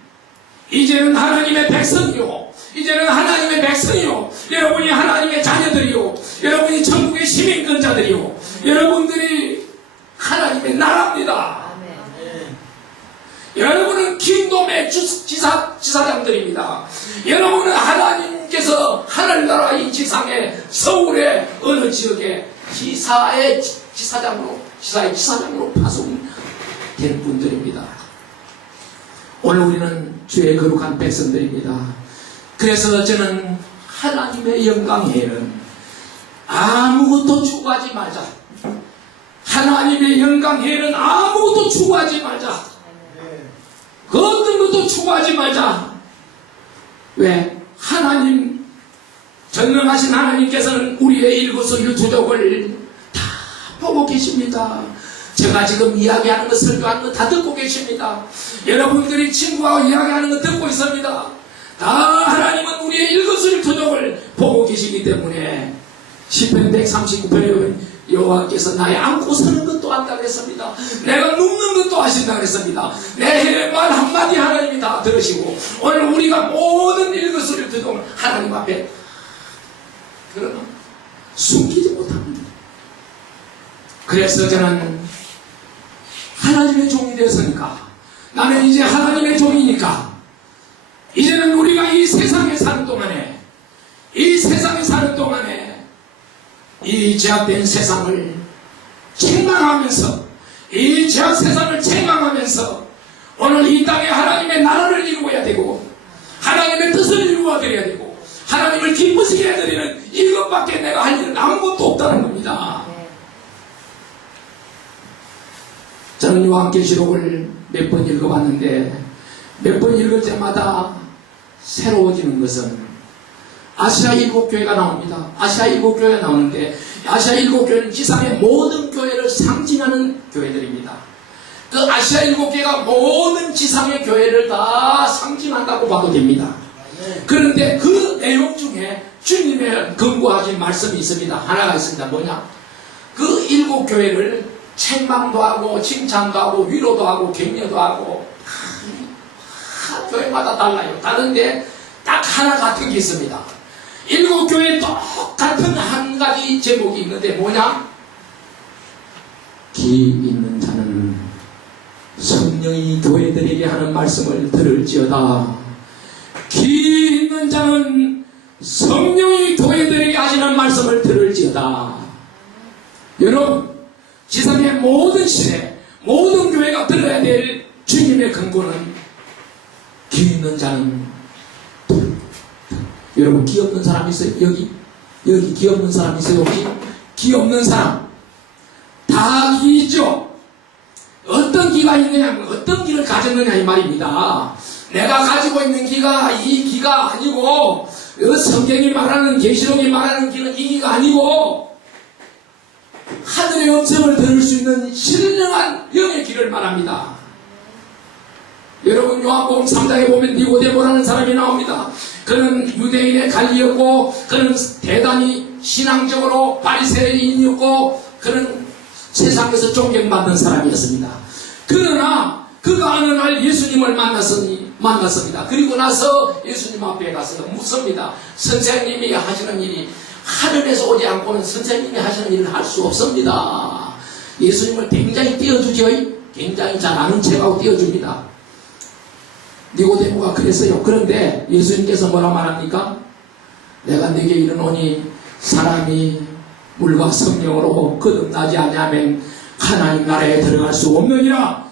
이제는 하나님의 백성이요 이제는 하나님의 백성이요 여러분이 하나님의 자녀들이요 여러분이 천국의 시민권자들이요 여러분들이 하나님의 나라입니다. 여러분은 킹돔의 지사장들입니다. 여러분은 하나님께서 하늘나라 이 지상에 서울의 어느 지역에 지사의 지사장으로 파송된 분들입니다. 오늘 우리는 주의 거룩한 백성들입니다. 그래서 저는 하나님의 영광에는 아무것도 추구하지 말자. 하나님의 영광에는 아무것도 추구하지 말자. 그 어떤 것도 추구하지 말자. 왜? 전능하신 하나님께서는 우리의 일거수일투족을 다 보고 계십니다. 제가 지금 이야기하는 거, 설교하는 거 다 듣고 계십니다. 여러분들이 친구하고 이야기하는 거 듣고 있습니다. 다 하나님은 우리의 일거수일투족을 보고 계시기 때문에 시편 139편에 보면 여호와께서 나의 안고 서는 것도 한다 그랬습니다. 내가 눕는 것도 하신다 그랬습니다. 내 말 한마디 하나님이 다 들으시고 오늘 우리가 모든 일거수일투족을 하나님 앞에 그러나 숨기지 못합니다. 그래서 저는 하나님의 종이 되었으니까, 나는 이제 하나님의 종이니까 이제는 우리가 이 세상에 사는 동안에 이 제약된 세상을 책망하면서, 이 제약 세상을 책망하면서 오늘 이 땅에 하나님의 나라를 이루어야 되고 하나님의 뜻을 이루어 드려야 되고 하나님을 기쁘시게 해드리는 이것밖에 내가 할 일은 아무것도 없다는 겁니다. 저는 요한계시록을 몇 번 읽어봤는데 몇 번 읽을 때마다 새로워지는 것은 아시아 7교회가 나옵니다. 아시아 7교회가 나오는데 아시아 7교회는 지상의 모든 교회를 상징하는 교회들입니다. 그 아시아 7교회가 모든 지상의 교회를 다 상징한다고 봐도 됩니다. 그런데 그 내용 중에 주님의 근거하신 말씀이 있습니다. 하나가 있습니다. 뭐냐? 그 7교회를 책망도 하고 칭찬도 하고 위로도 하고 격려도 하고 교회마다 달라요. 다른데 딱 하나 같은 게 있습니다. 7교회 똑같은 한 가지 제목이 있는데 뭐냐? 기 있는 자는 성령이 교회들에게 하는 말씀을 들을지어다. 기 있는 자는 성령이 교회들에게 하시는 말씀을 들을지어다. 여러분, 지상의 모든 시대, 모든 교회가 들어야 될 주님의 근거는 기 있는 자는 여러분, 기 없는 사람 있어요? 여기 기 없는 사람 있어요? 혹시? 기 없는 사람 다 기 있죠? 어떤 기가 있느냐, 어떤 기를 가졌느냐 이 말입니다. 내가 가지고 있는 기가 이 기가 아니고 성경이 말하는, 계시록이 말하는 기는 이 기가 아니고 하늘의 음성을 들을 수 있는 신령한 영의 길을 말합니다. 여러분, 요한복음 3장에 보면 니고데모라는 사람이 나옵니다. 그는 유대인의 관리였고 그는 대단히 신앙적으로 바리새인이었고 그는 세상에서 존경받는 사람이었습니다. 그러나 그가 어느 날 예수님을 만났습니다. 그리고 나서 예수님 앞에 가서 묻습니다. 선생님이 하시는 일이 하늘에서 오지 않고는 선생님이 하시는 일을 할 수 없습니다. 예수님을 굉장히 띄워주죠. 굉장히 잘 아는 척하고 띄워줍니다. 니고데모가 그랬어요. 그런데 예수님께서 뭐라 말합니까? 내가 네게 이르노니 사람이 물과 성령으로 거듭나지 아니하면 하나님 나라에 들어갈 수 없느니라.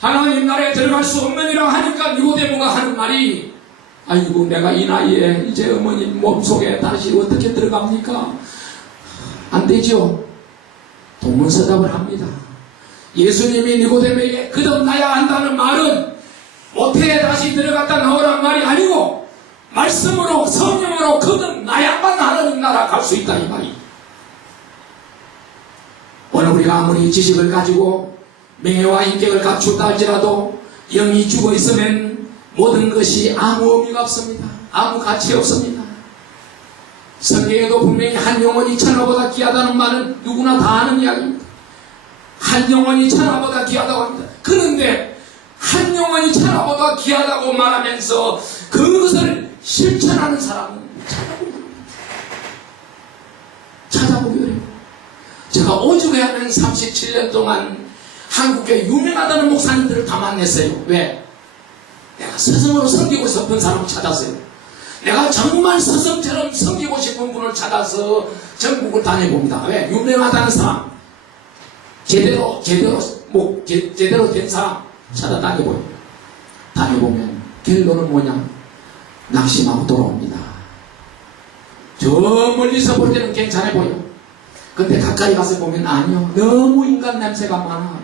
하나님 나라에 들어갈 수 없느니라 하니까 니고데모가 하는 말이, 아이고 내가 이 나이에 이제 어머님 몸속에 다시 어떻게 들어갑니까? 안 되죠. 동문서답을 합니다. 예수님이 니고데모에게 거듭나야 한다는 말은 모태에 다시 들어갔다 나오란 말이 아니고 말씀으로 성령으로 거듭나야만 하나님 나라 갈 수 있다 이 말이. 오늘 우리가 아무리 지식을 가지고 명예와 인격을 갖춘다 할지라도 영이 죽어 있으면 모든 것이 아무 의미가 없습니다. 아무 가치 없습니다. 성경에도 분명히 한 영혼이 천하보다 귀하다는 말은 누구나 다 아는 이야기입니다. 한 영혼이 천하보다 귀하다고 합니다. 그런데 한 영혼이 천하보다 귀하다고 말하면서 그것을 실천하는 사람은 찾아보기 어려워요. 제가 오죽에 하면 37년 동안 한국에 유명하다는 목사님들을 다 만났어요. 왜? 내가 스승으로 섬기고 싶은 사람을 찾았어요. 내가 정말 스승처럼 섬기고 싶은 분을 찾아서 전국을 다녀봅니다. 왜? 유명하다는 사람, 제대로 된 사람 찾아다니고요. 다녀보면 결론은 뭐냐? 낙심하고 돌아옵니다. 저 멀리서 볼 때는 괜찮아 보여. 근데 가까이 가서 보면 아니요. 너무 인간 냄새가 많아.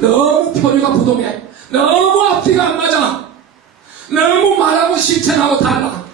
너무 표류가 부동해. 너무 앞뒤가 안 맞아. 너무 말하고 실천하고 달라.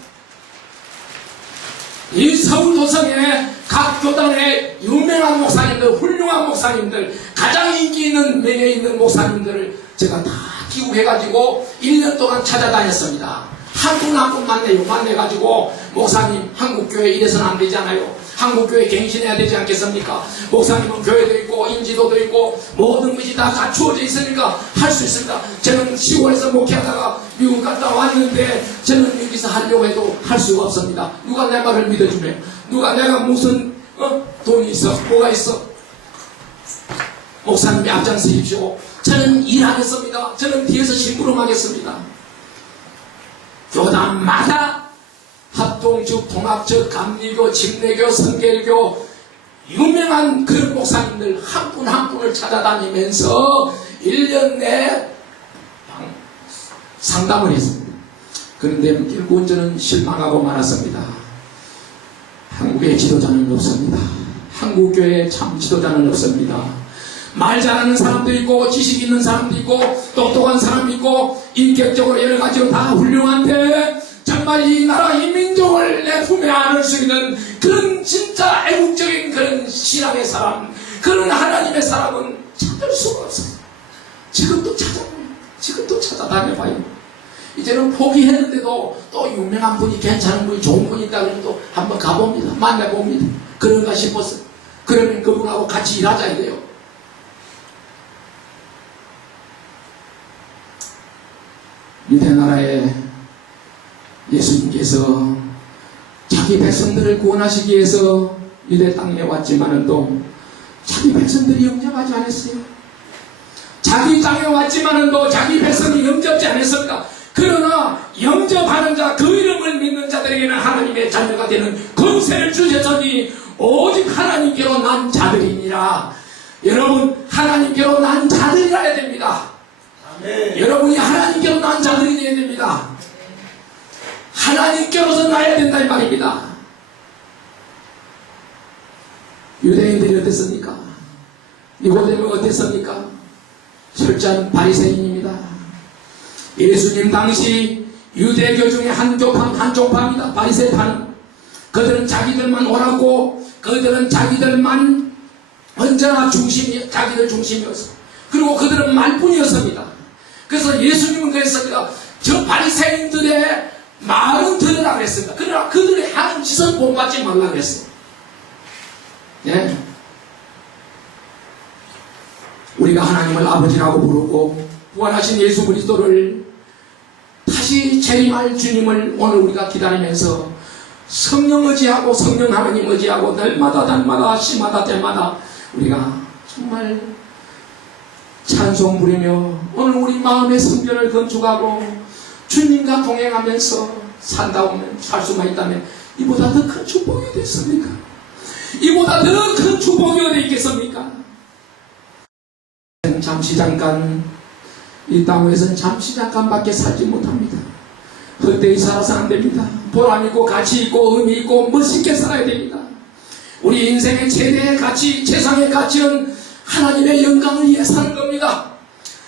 이 서울 도성에 각 교단의 유명한 목사님들, 훌륭한 목사님들, 가장 인기 있는 명예 있는 목사님들을 제가 다 기국해가지고 1년 동안 찾아다녔습니다. 한 분 한 분 만나가지고 목사님 한국교회 이래서는 안 되잖아요. 한국교회 갱신해야 되지 않겠습니까? 목사님은 교회도 있고 인지도도 있고 모든 것이 다 갖추어져 있으니까 할 수 있습니다. 저는 시골에서 목회하다가 미국 갔다 왔는데 저는 여기서 하려고 해도 할 수가 없습니다. 누가 내 말을 믿어주면, 누가 내가 무슨 돈이 있어, 뭐가 있어, 목사님이 앞장서십시오. 저는 일하겠습니다. 저는 뒤에서 심부름하겠습니다. 교단마다 합동적, 통합적, 감리교, 침례교, 성결교 유명한 그런 목사님들 한 분 한 분을 찾아다니면서 1년 내에 상담을 했습니다. 그런데 결국 저는 실망하고 말았습니다. 한국의 지도자는 없습니다. 한국교회에 참 지도자는 없습니다. 말 잘하는 사람도 있고 지식 있는 사람도 있고 똑똑한 사람도 있고 인격적으로 여러 가지로 다 훌륭한데 정말 이 나라 이 민족을 내 품에 안을 수 있는 그런 진짜 애국적인 그런 신앙의 사람, 그런 하나님의 사람은 찾을 수가 없어요. 지금도 찾아다녀봐요. 이제는 포기했는데도 또 유명한 분이, 괜찮은 분이, 좋은 분이 있다 그러면 또 한번 가봅니다. 만나봅니다. 그런가 싶었어요. 그러면 그분하고 같이 일하자 이래요. 유대나라에 예수님께서 자기 백성들을 구원하시기 위해서 유대 땅에 왔지만은 또 자기 백성들이 영접하지 않았어요. 자기 땅에 왔지만은 또 자기 백성이 영접지 않았습니다. 그러나 영접하는 자, 그 이름을 믿는 자들에게는 하나님의 자녀가 되는 권세를 주셨으니 오직 하나님께로 난 자들이니라. 여러분, 하나님께로 난 자들이라야 됩니다. 아멘. 여러분이 하나님께로 난 자들이 되어야 됩니다. 하나님께로서 나야 된다 이 말입니다. 유대인들이 어땠습니까? 니고데모가 어땠습니까? 철저한 바리새인입니다. 예수님 당시 유대교 중에 한 종파입니다. 바리새파는. 그들은 자기들만 옳았고 그들은 자기들만 언제나 자기들 중심이었어. 그리고 그들은 말뿐이었습니다. 그래서 예수님은 그랬습니다. 저 바리새인들의 말은 들으라 그랬습니다. 그러나 그들의 하는 짓은 본받지 말라 그랬어요. 네. 우리가 하나님을 아버지라고 부르고 부활하신 예수 그리스도를 다시 재림할 주님을 오늘 우리가 기다리면서 성령 의지하고 성령 하나님 의지하고 날마다 시마다 때마다 우리가 정말 찬송 부리며 오늘 우리 마음의 성전을 건축하고 주님과 동행하면서 산다면 살 수만 있다면 이보다 더 큰 축복이 됐습니까? 이보다 더 큰 축복이 어디 있겠습니까? 잠시 잠깐 이 땅에서는 잠시 잠깐밖에 살지 못합니다. 헛되이 살아서 안 됩니다. 보람 있고 가치 있고 의미 있고 멋있게 살아야 됩니다. 우리 인생의 최대의 가치, 최상의 가치는 하나님의 영광을 위해 사는 겁니다.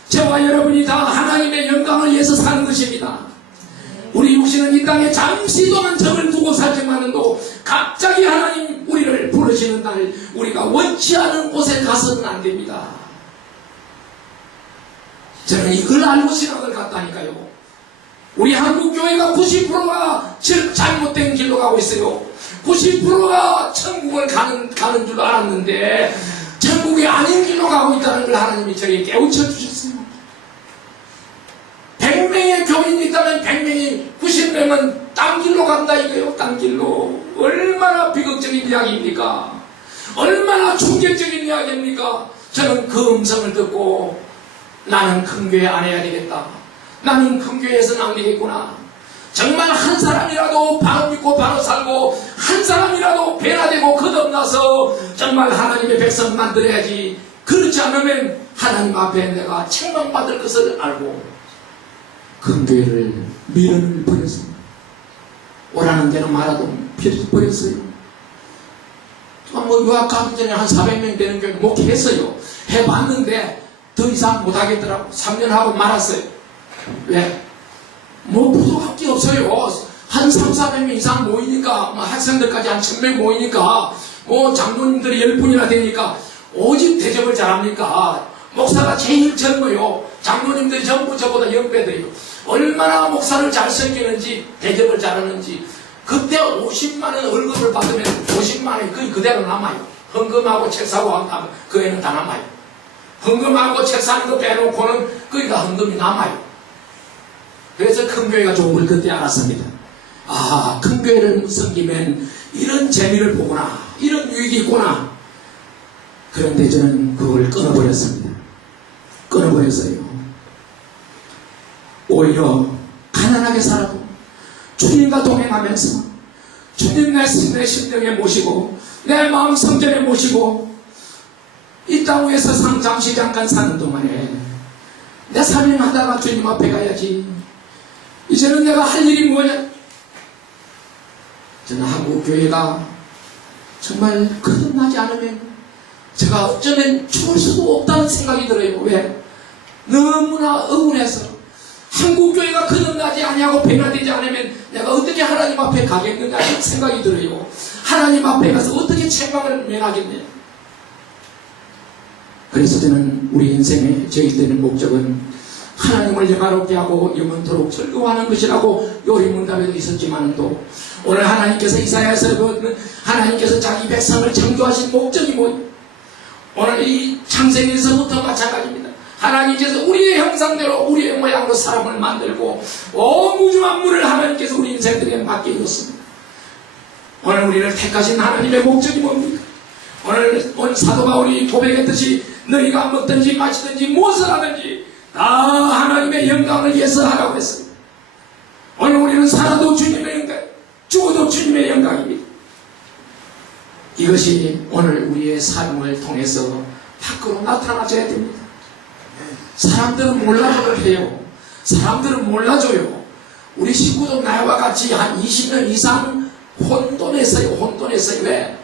저와 여러분이 다 하나님의 영광을 위해서 사는 것입니다. 우리 육신은 이 땅에 잠시 동안 정을 두고 살지만도 갑자기 하나님 우리를 부르시는 날 우리가 원치 않은 곳에 가서는 안 됩니다. 저는 이걸 알고 신학을 갔다니까요. 우리 한국교회가 90%가 잘못된 길로 가고 있어요. 90%가 천국을 가는 줄 알았는데 천국이 아닌 길로 가고 있다는 걸 하나님이 저에게 깨우쳐 주셨어요. 100명의 교인이 있다면 100명이 90명은 딴 길로 간다 이거예요. 딴 길로. 얼마나 비극적인 이야기입니까? 얼마나 충격적인 이야기입니까? 저는 그 음성을 듣고 나는 큰 교회 안 해야 되겠다. 나는 큰 교회에서는 안 되겠구나. 정말 한 사람이라도 바로 믿고 바로 살고 한 사람이라도 변화되고 거듭나서 정말 하나님의 백성 만들어야지. 그렇지 않으면 하나님 앞에 내가 책망받을 것을 알고 큰 교회를 미련을 버렸습니다. 오라는 데는 말아도 버렸어요. 뭐 유학 가기 전에 한 400명 되는 교회 목회했어요. 해봤는데 더 이상 못하겠더라고. 3년 하고 말았어요. 왜? 뭐 부족할 게 없어요. 한 300~400명 이상 모이니까 뭐 학생들까지 한 1000명 모이니까 장로님들이 10분이나 되니까 오직 대접을 잘합니까? 목사가 제일 젊어요. 장로님들이 전부 저보다 10배들이요. 얼마나 목사를 잘 섬기는지, 대접을 잘하는지. 그때 50만원 월급을 받으면 50만원이 거의 그대로 남아요. 헌금하고 책 사고 하면 그 애는 다 남아요. 헌금하고 책 사는 거 빼놓고는 거기가 헌금이 남아요. 그래서 큰 교회가 좋은 걸 그때 알았습니다. 아, 큰 교회를 섬기면 이런 재미를 보구나, 이런 유익이 있구나. 그런데 저는 그걸 끊어버렸습니다. 끊어버렸어요. 오히려 가난하게 살아도 주님과 동행하면서 주님 내 심령에 모시고 내 마음 성전에 모시고 이 땅 위에서 잠시 잠깐 사는 동안에 내 삶을 하다가 주님 앞에 가야지. 이제는 내가 할 일이 뭐냐? 저는 한국 교회가 정말 거듭나지 않으면 제가 어쩌면 죽을 수도 없다는 생각이 들어요. 왜? 너무나 억울해서 한국 교회가 거듭나지 아니하고 변화되지 않으면 내가 어떻게 하나님 앞에 가겠느냐 생각이 들어요. 하나님 앞에 가서 어떻게 책망을 면하겠냐. 그래서 저는 우리 인생의 저희들의 목적은 하나님을 영화롭게 하고 영원토록 즐거워하는 것이라고 요리문답에도 있었지만도 오늘 하나님께서 이사야에서 하나님께서 자기 백성을 창조하신 목적이 뭐예요? 오늘 이 창세기에서부터 마찬가지입니다. 하나님께서 우리의 형상대로 우리의 모양으로 사람을 만들고 온 우주 만물을 하나님께서 우리 인생들에게 맡겨줬습니다. 오늘 우리를 택하신 하나님의 목적이 뭡니까? 오늘 사도 바울이 고백했듯이 너희가 먹든지 마시든지 무엇을 하든지 다 하나님의 영광을 위해서 하라고 했습니다. 오늘 우리는 살아도 주님의 영광, 죽어도 주님의 영광입니다. 이것이 오늘 우리의 삶을 통해서 밖으로 나타나줘야 됩니다. 사람들은 몰라줘도 해요. 사람들은 몰라줘요. 우리 식구도 나와 같이 한 20년 이상 혼돈했어요. 왜?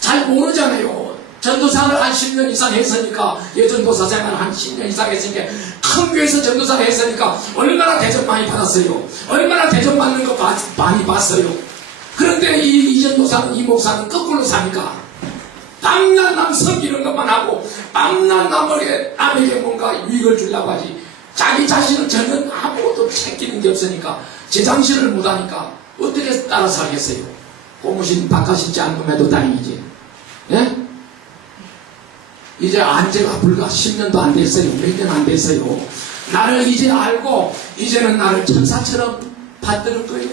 잘 모르잖아요. 전도사를 한 10년 이상 했으니까, 예전도사 생활을 한 10년 이상 했으니까, 큰 교회에서 전도사를 했으니까 얼마나 대접 많이 받았어요. 얼마나 대접 받는 거 많이 봤어요. 그런데 이 전도사는, 이 목사는 거꾸로 사니까 밤낮 남 섬기는 것만 하고 밤낮 남에게 뭔가 유익을 주려고 하지 자기 자신은 전혀 아무것도 챙기는 게 없으니까 제정신을 못하니까 어떻게 따라 살겠어요? 고무신 바꿔신지 않음에도 다행이지. 예? 이제 안제가 불과 10년도 안 됐어요. 몇 년 안 됐어요. 나를 이제 알고 이제는 나를 천사처럼 받드는 거예요.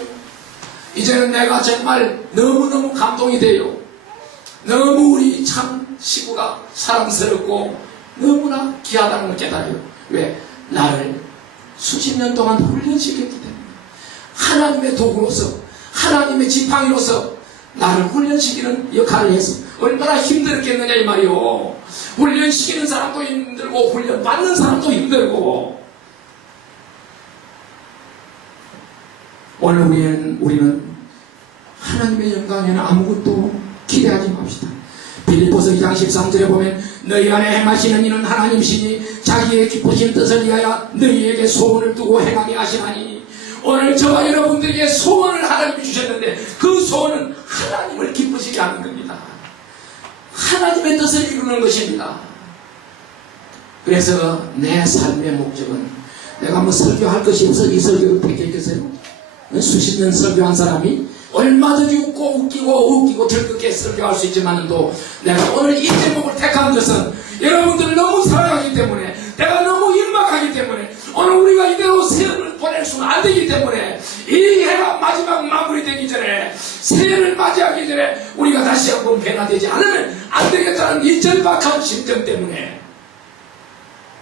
이제는 내가 정말 너무너무 감동이 돼요. 너무 우리 참 식구가 사랑스럽고 너무나 귀하다는 걸 깨달아요. 왜? 나를 수십 년 동안 훈련시켰기 때문에 하나님의 도구로서 하나님의 지팡이로서 나를 훈련시키는 역할을 해서 얼마나 힘들었겠느냐 이 말이요. 훈련시키는 사람도 힘들고 훈련받는 사람도 힘들고. 오늘 우리는 하나님의 영광에는 아무것도 기대하지 맙시다. 빌립보서 2장 13절에 보면 너희 안에 행하시는 이는 하나님이시니 자기의 기쁘신 뜻을 위하여 너희에게 소원을 두고 행하게 하시나니. 오늘 저와 여러분들에게 소원을 하나님이 주셨는데 그 소원은 하나님을 기쁘시게 하는 겁니다. 하나님의 뜻을 이루는 것입니다. 그래서 내 삶의 목적은 내가 뭐 설교할 것이 없어 이 설교를 택했겠어요? 수십 년 설교한 사람이 얼마든지 웃기고 즐겁게 설교할 수 있지만도 내가 오늘 이 제목을 택한 것은 여러분들을 너무 사랑하기 때문에 내가 너무 임박하기 때문에 오늘 우리가 이대로 새해를 보낼 수는 안 되기 때문에 이 해가 마지막 마무리되기 전에 새해를 맞이하기 전에 우리가 다시 한번 변화되지 않으면 안 되겠다는 이 절박한 심정 때문에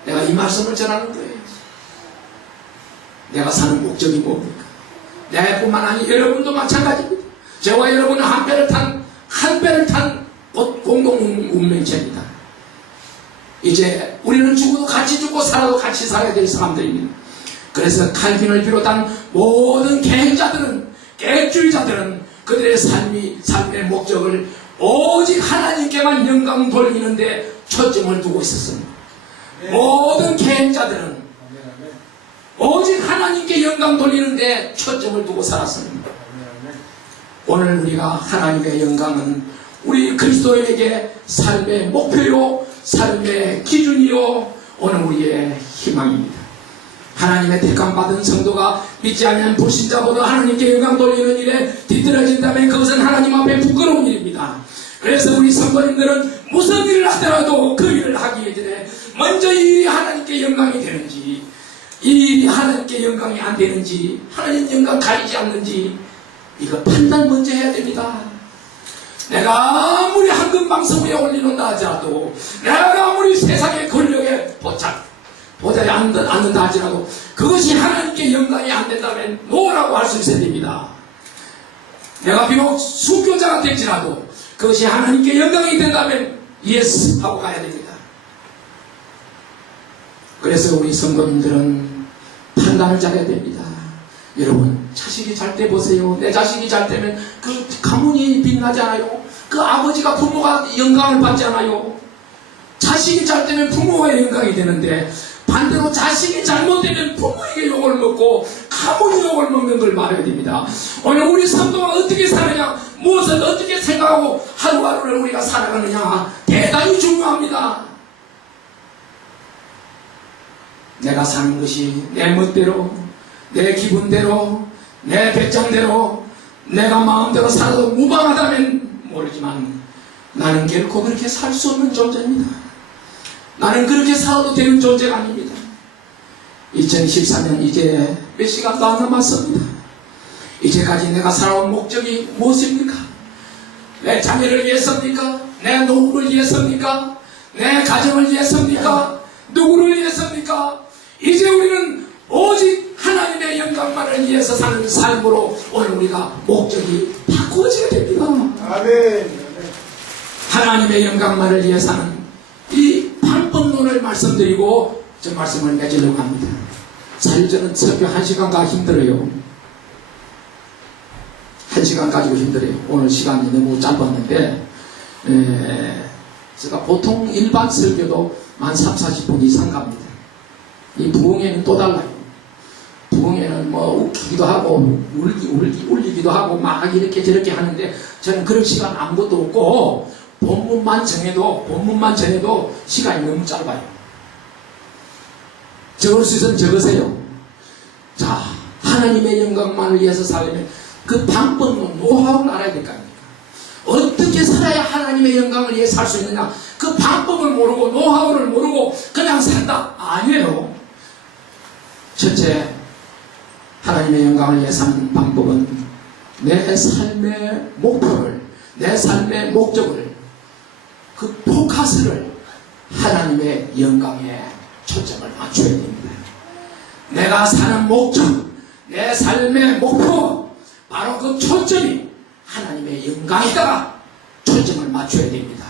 내가 이 말씀을 전하는 거예요. 내가 사는 목적이 뭡니까? 내뿐만 아니 여러분도 마찬가지입니다. 저와 여러분은 한 배를 탄 공동 운명체입니다. 이제 우리는 죽어도 같이 죽고 살아도 같이 살아야 될 사람들입니다. 그래서 칼빈을 비롯한 모든 계획주의자들은 그들의 삶의 목적을 오직 하나님께만 영광 돌리는데 초점을 두고 있었습니다. 모든 계획자들은 오직 하나님께 영광 돌리는데 초점을 두고 살았습니다. 오늘 우리가 하나님의 영광은 우리 그리스도인에게 삶의 목표요, 삶의 기준이요, 오늘 우리의 희망입니다. 하나님의 택함받은 성도가 믿지 않는 불신자보다 하나님께 영광 돌리는 일에 뒤떨어진다면 그것은 하나님 앞에 부끄러운 일입니다. 그래서 우리 성도님들은 무슨 일을 하더라도 그 일을 하기 전에 먼저 이 일이 하나님께 영광이 되는지, 이 일이 하나님께 영광이 안 되는지, 하나님 영광 가리지 않는지, 이거 판단 먼저 해야 됩니다. 내가 아무리 황금방송에 올리는다 하더라도, 내가 아무리 세상의 권력에 보자에 앉는다 하더라도 그것이 하나님께 영광이 안 된다면 노라고 할 수 있어야 됩니다. 내가 비록 순교자가 될지라도 그것이 하나님께 영광이 된다면 예스 하고 가야 됩니다. 그래서 우리 성도님들은 판단을 잘해야 됩니다. 여러분, 자식이 잘 때 보세요. 내 자식이 잘 때면 그 가문이 빛나지 않아요? 그 아버지가 부모가 영광을 받지 않아요? 자식이 잘 때면 부모가 영광이 되는데, 반대로 자식이 잘못되면 부모에게 욕을 먹고 가문이 욕을 먹는 걸 말해야 됩니다. 오늘 우리 성도가 어떻게 사느냐, 무엇을 어떻게 생각하고 하루하루를 우리가 살아가느냐, 대단히 중요합니다. 내가 사는 것이 내 멋대로, 내 기분대로, 내 배짱대로, 내가 마음대로 살아도 무방하다면 모르지만 나는 결코 그렇게 살 수 없는 존재입니다. 나는 그렇게 살아도 되는 존재가 아닙니다. 2014년 이제 몇 시간도 안 남았습니다. 이제까지 내가 살아온 목적이 무엇입니까? 내 자녀를 위해서입니까? 내 노후를 위해서입니까? 내 가정을 위해서입니까? 누구를 위해서입니까? 이제 우리는 오직 하나님의 영광만을 위해서 사는 삶으로 오늘 우리가 목적이 바꾸어져야 됩니다. 아멘. 하나님의 영광만을 위해서 사는 이 방법론을 말씀드리고 저 말씀을 맺으려고 합니다. 사실 저는 설교 1시간 가기 힘들어요. 1시간 가지고 힘들어요. 오늘 시간이 너무 짧았는데, 제가 보통 일반 설교도 한 3, 40분 이상 갑니다. 이 부흥회는 또 달라요. 부흥회는 뭐 웃기기도 하고 울리기도 하고 막 이렇게 저렇게 하는데, 저는 그럴 시간 아무것도 없고 본문만 전해도 시간이 너무 짧아요. 적을 수 있으면 적으세요. 자, 하나님의 영광만을 위해서 살려면 그 방법은 노하우를 알아야 될 거 아닙니까? 어떻게 살아야 하나님의 영광을 위해 살 수 있느냐? 그 방법을 모르고 노하우를 모르고 그냥 산다? 아니에요. 첫째, 하나님의 영광을 위해 사는 방법은 내 삶의 목표를, 내 삶의 목적을, 그 포커스를 하나님의 영광에 초점을 맞춰야 됩니다. 내가 사는 목적, 내 삶의 목표, 바로 그 초점이 하나님의 영광에다가 초점을 맞춰야 됩니다.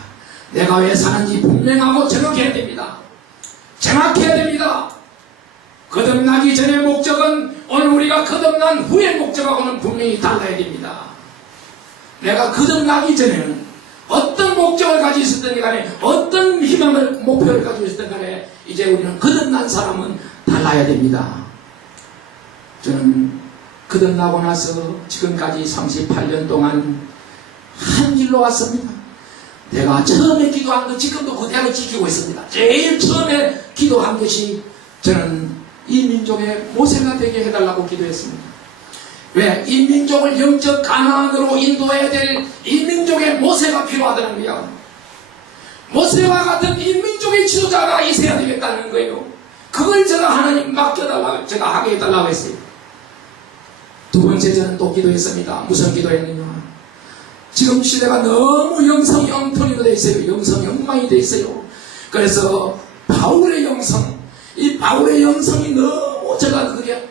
내가 왜 사는지 분명하고 정확해야 됩니다. 정확해야 됩니다. 거듭나기 전의 목적은 오늘 우리가 거듭난 후의 목적하고는 분명히 달라야 됩니다. 내가 거듭나기 전에는 어떤 목적을 가지고 있었든 간에, 어떤 희망을, 목표를 가지고 있었든 간에, 이제 우리는 거듭난 사람은 달라야 됩니다. 저는 거듭나고 나서 지금까지 38년 동안 한 길로 왔습니다. 내가 처음에 기도한 것 지금도 그대로 지키고 있습니다. 제일 처음에 기도한 것이 저는 이 민족의 모세가 되게 해달라고 기도했습니다. 왜? 이 민족을 영적 가나안으로 인도해야 될 이 민족의 모세가 필요하다는 거야. 모세와 같은 이 민족의 지도자가 있어야 되겠다는 거예요. 그걸 제가 하나님 맡겨달라고, 제가 하게 해달라고 했어요. 두 번째 저는 또 기도했습니다. 무슨 기도했느냐? 지금 시대가 너무 영성영통으로 되어 있어요. 영성영망이 되어 있어요. 그래서 바울의 영성, 이 바울의 영성이 너무 제가 그게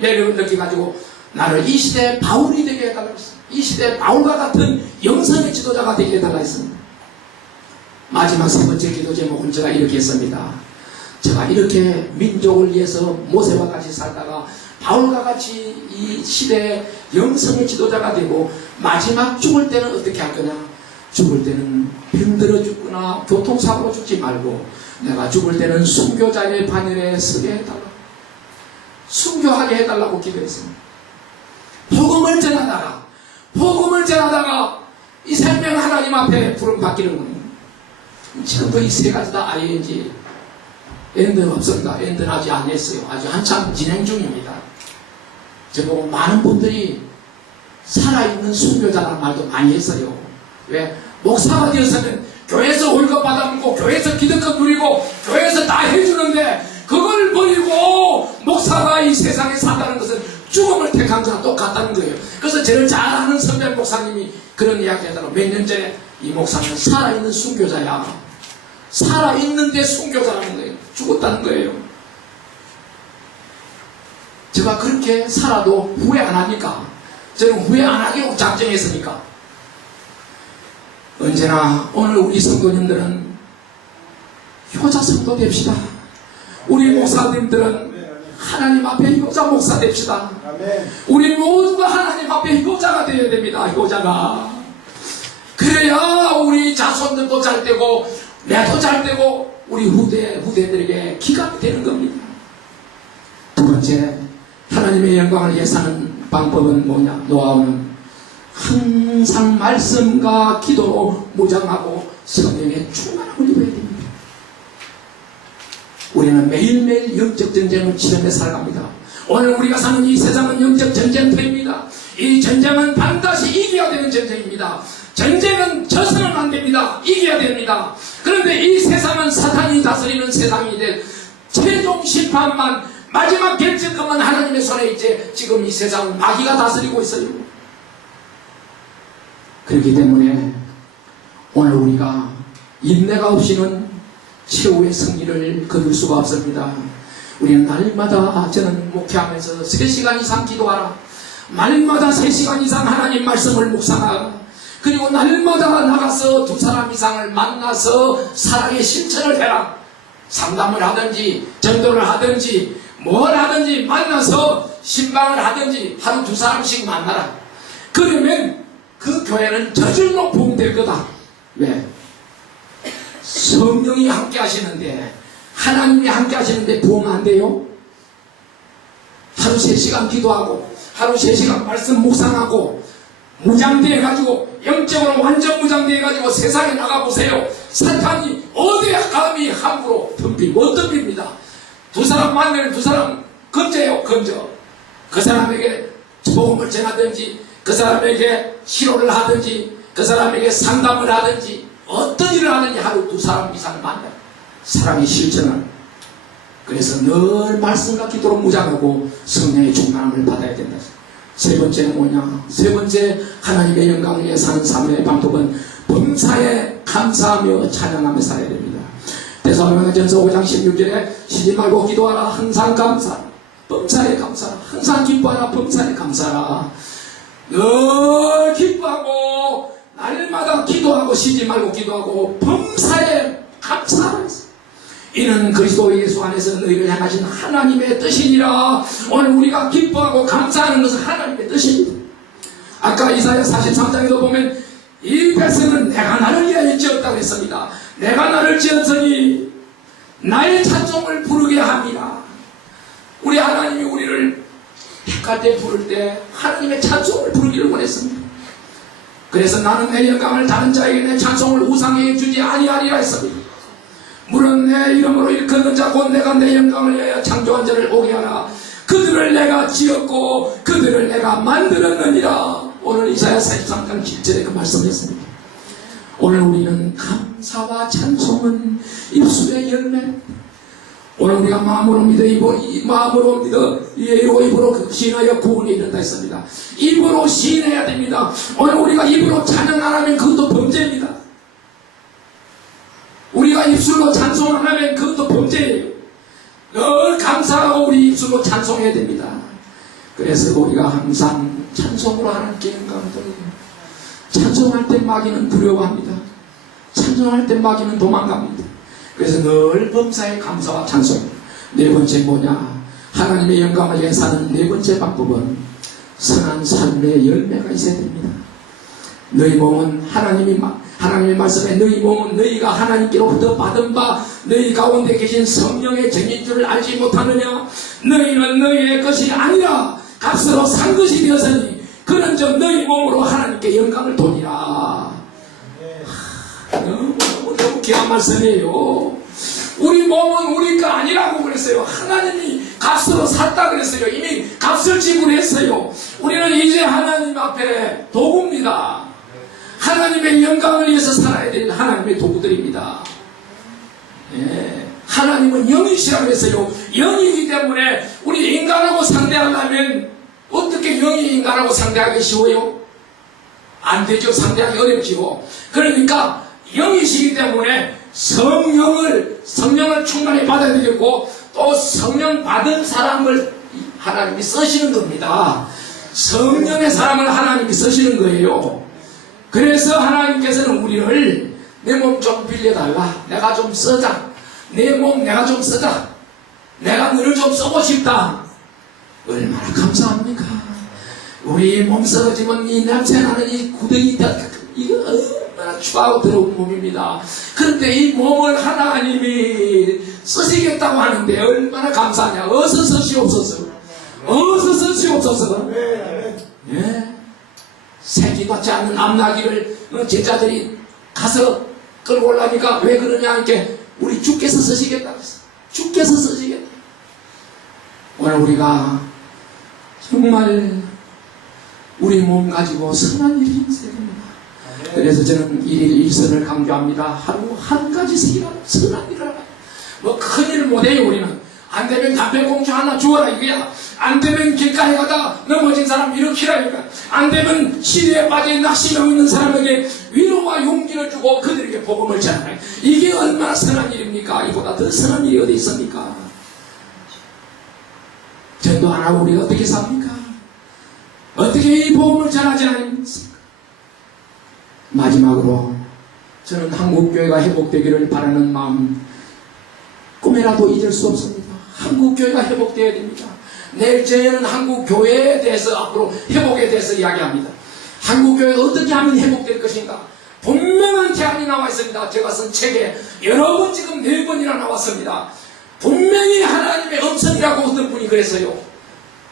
매력을 느껴가지고 나를 이 시대의 바울이 되게 해달라고 했습니다. 이 시대의 바울과 같은 영성의 지도자가 되게 해달라고 했습니다. 마지막 세 번째 기도 제목은 제가 이렇게 했습니다. 제가 이렇게 민족을 위해서 모세와 같이 살다가 바울과 같이 이 시대의 영성의 지도자가 되고 마지막 죽을 때는 어떻게 할 거냐? 죽을 때는 병들어 죽거나 교통사고로 죽지 말고 내가 죽을 때는 순교자의 반열에 서게 해달라고, 순교하게 해달라고 기도했습니다. 복음을 전하다가 이 생명 하나님 앞에 부름 받기는 거예요. 지금도 이 세 가지 다 ING 엔드는 없습니다. 엔드는 아직 안 했어요. 아직 한참 진행 중입니다. 저보고 많은 분들이 살아있는 순교자라는 말도 많이 했어요. 왜? 목사가 되어서는 교회에서 월급 받아먹고 교회에서 기득권 누리고 교회에서 다 해주는데 그걸 버리고 목사가 이 세상에 산다는 것은 죽음을 택한 거랑 똑같다는 거예요. 그래서 저를 잘 아는 선배 목사님이 그런 이야기 하더라고요. 몇 년 전에 이 목사는 살아있는 순교자야. 살아있는데 순교자라는 거예요. 죽었다는 거예요. 제가 그렇게 살아도 후회 안 합니까? 저는 후회 안 하기로 작정했으니까. 언제나 오늘 우리 성도님들은 효자 성도 됩시다. 우리 목사님들은 하나님 앞에 효자 목사 됩시다. 우리 모두가 하나님 앞에 효자가 되어야 됩니다. 효자가. 그래야 우리 자손들도 잘 되고 내도 잘 되고 우리 후대들에게 기감이 되는 겁니다. 두 번째, 하나님의 영광을 위해 사는 방법은 뭐냐? 노하우는 항상 말씀과 기도로 무장하고 성령의 충만함을 입어야 됩니다. 우리는 매일매일 영적 전쟁을 치르며 살아갑니다. 오늘 우리가 사는 이 세상은 영적 전쟁터입니다. 이 전쟁은 반드시 이겨야 되는 전쟁입니다. 전쟁은 져서는 안 됩니다. 이겨야 됩니다. 그런데 이 세상은 사탄이 다스리는 세상이 될 최종 심판만 마지막 결정권만 하나님의 손에 있지 지금 이 세상은 마귀가 다스리고 있어요. 그렇기 때문에 오늘 우리가 인내가 없이는 최후의 승리를 거둘 수가 없습니다. 우리는 날마다 저는 목회하면서 3시간 이상 기도하라. 날마다 3시간 이상 하나님 말씀을 묵상하라. 그리고 날마다 나가서 2사람 이상을 만나서 사랑의 실천을 해라. 상담을 하든지 전도를 하든지 뭘 하든지 만나서 신방을 하든지 하루 2사람씩 만나라. 그러면 그 교회는 저절로 부흥될 거다. 왜? 성령이 함께 하시는데 하나님이 함께 하시는데 부흥 안 돼요? 하루 3시간 기도하고 하루 3시간 말씀 묵상하고 무장되어 가지고 영적으로 완전 무장되어 가지고 세상에 나가보세요. 사탄이 어디에 감히 함부로 못 덤빕니다. 2사람 만나면 2사람 건져요. 건져. 그 사람에게 복음을 전하든지 그 사람에게 치료를 하든지 그 사람에게 상담을 하든지 어떤 일을 하든지 하루 2사람 이상 만나요. 사랑의 실천을. 그래서 늘 말씀과 기도로 무장하고 성령의 충만함을 받아야 된다. 세 번째는 뭐냐? 세 번째 하나님의 영광을 위해 사는 삶의 방법은 범사에 감사하며 찬양하며 살아야 됩니다. 데살로니가전서 5장 16절에 쉬지 말고 기도하라. 항상 감사하라. 범사에 감사하라. 항상 기뻐하라. 범사에 감사하라. 늘 기뻐하고 날마다 기도하고 쉬지 말고 기도하고 범사에 감사하라. 이는 그리스도 예수 안에서 너희를 향하신 하나님의 뜻이니라. 오늘 우리가 기뻐하고 감사하는 것은 하나님의 뜻입니다. 아까 이사야 43장에도 보면 이 백성은 내가 나를 위하여 지었다고 했습니다. 내가 나를 지었으니 나의 찬송을 부르게 합니다. 우리 하나님이 우리를 택할 때 부를 때 하나님의 찬송을 부르기를 원했습니다. 그래서 나는 내 영광을 다른 자에게 내 찬송을 우상에게 주지 아니하리라 했습니다. 물은 내 이름으로 일컫는 자 곧 내가 내 영광을 위하여 창조한 자를 오게 하라. 그들을 내가 지었고 그들을 내가 만들었느니라. 오늘 이사야 43장 7절에 그 말씀했습니다. 오늘 우리는 감사와 찬송은 입술의 열매. 오늘 우리가 마음으로 믿어 마음으로 믿어 예로 입으로 시인하여 구원에 이른다 했습니다. 입으로 시인해야 됩니다. 오늘 우리가 입으로 찬양 안 하면 그것도 범죄입니다. 우리가 입술로 찬송 안 하면 그것도 범죄예요. 늘 감사하고 우리 입술로 찬송해야 됩니다. 그래서 우리가 항상 찬송으로 하나님께 영광을 돌려요. 찬송할 때 마귀는 두려워합니다. 찬송할 때 마귀는 도망갑니다. 그래서 늘 범사에 감사와 찬송. 네 번째 뭐냐? 하나님의 영광을 위해 사는 네 번째 방법은 선한 삶의 열매가 있어야 됩니다. 너희 몸은 하나님의 말씀에 너희 몸은 너희가 하나님께로부터 받은 바 너희 가운데 계신 성령의 정인 줄을 알지 못하느냐? 너희는 너희의 것이 아니라 값으로 산 것이 되었으니 그는 좀 너희 몸으로 하나님께 영광을 돌리라. 너무 귀한 말씀이에요. 우리 몸은 우리가 아니라고 그랬어요. 하나님이 값으로 샀다 그랬어요. 이미 값을 지불했어요. 우리는 이제 하나님 앞에 도구입니다. 하나님의 영광을 위해서 살아야 될 하나님의 도구들입니다. 예. 하나님은 영이시라고 했어요. 영이기 때문에 우리 인간하고 상대하려면 어떻게 영이 인간하고 상대하기 쉬워요? 안 되죠. 상대하기 어렵지요. 그러니까 영이시기 때문에 성령을 충만히 받아야 되겠고, 또 성령 받은 사람을 하나님이 쓰시는 겁니다. 성령의 사람을 하나님이 쓰시는 거예요. 그래서 하나님께서는 우리를 내 몸 좀 빌려달라. 내가 좀 쓰자. 내 몸 내가 좀 쓰자. 내가 너를 좀 쓰고 싶다. 얼마나 감사합니까? 우리 몸 쓰러지면 이 냄새나는 이 구덩이 이거 얼마나 추하고 더러운 몸입니다. 그런데 이 몸을 하나님이 쓰시겠다고 하는데 얼마나 감사하냐. 어서 쓰시옵소서. 어서 쓰시옵소서. 예. 새끼 같지 않는 암나기를 제자들이 가서 끌고 올라니까 왜 그러냐 이렇게 우리 주께서 쓰시겠다고 했어. 주께서 쓰시겠다. 오늘 우리가 정말 우리 몸 가지고 선한 일이 있어야 됩니다. 그래서 저는 일일 일선을 강조합니다. 하루 한 가지씩이라도 선한 일을 하라. 뭐 큰일 못해요. 우리는 안 되면 담배꽁초 하나 주워라 이거야. 안 되면 길가에 가다 넘어진 사람 일으키라 이거야. 안 되면 시대에 빠져 낙심하고 있는 사람에게 위로와 용기를 주고 그들에게 복음을 전하라. 이게 얼마나 선한 일입니까? 이보다 더 선한 일이 어디 있습니까? 전도 안 하고 우리가 어떻게 삽니까? 어떻게 이 복음을 전하지 않습니까? 마지막으로 저는 한국교회가 회복되기를 바라는 마음 꿈에라도 잊을 수 없습니다. 한국교회가 회복되어야 됩니다. 내일 저희는 한국교회에 대해서 앞으로 회복에 대해서 이야기합니다. 한국교회가 어떻게 하면 회복될 것인가? 분명한 제안이 나와 있습니다. 제가 쓴 책에 여러 번 지금 4번이나 나왔습니다. 분명히 하나님의 음성이라고 어떤 분이 그랬어요.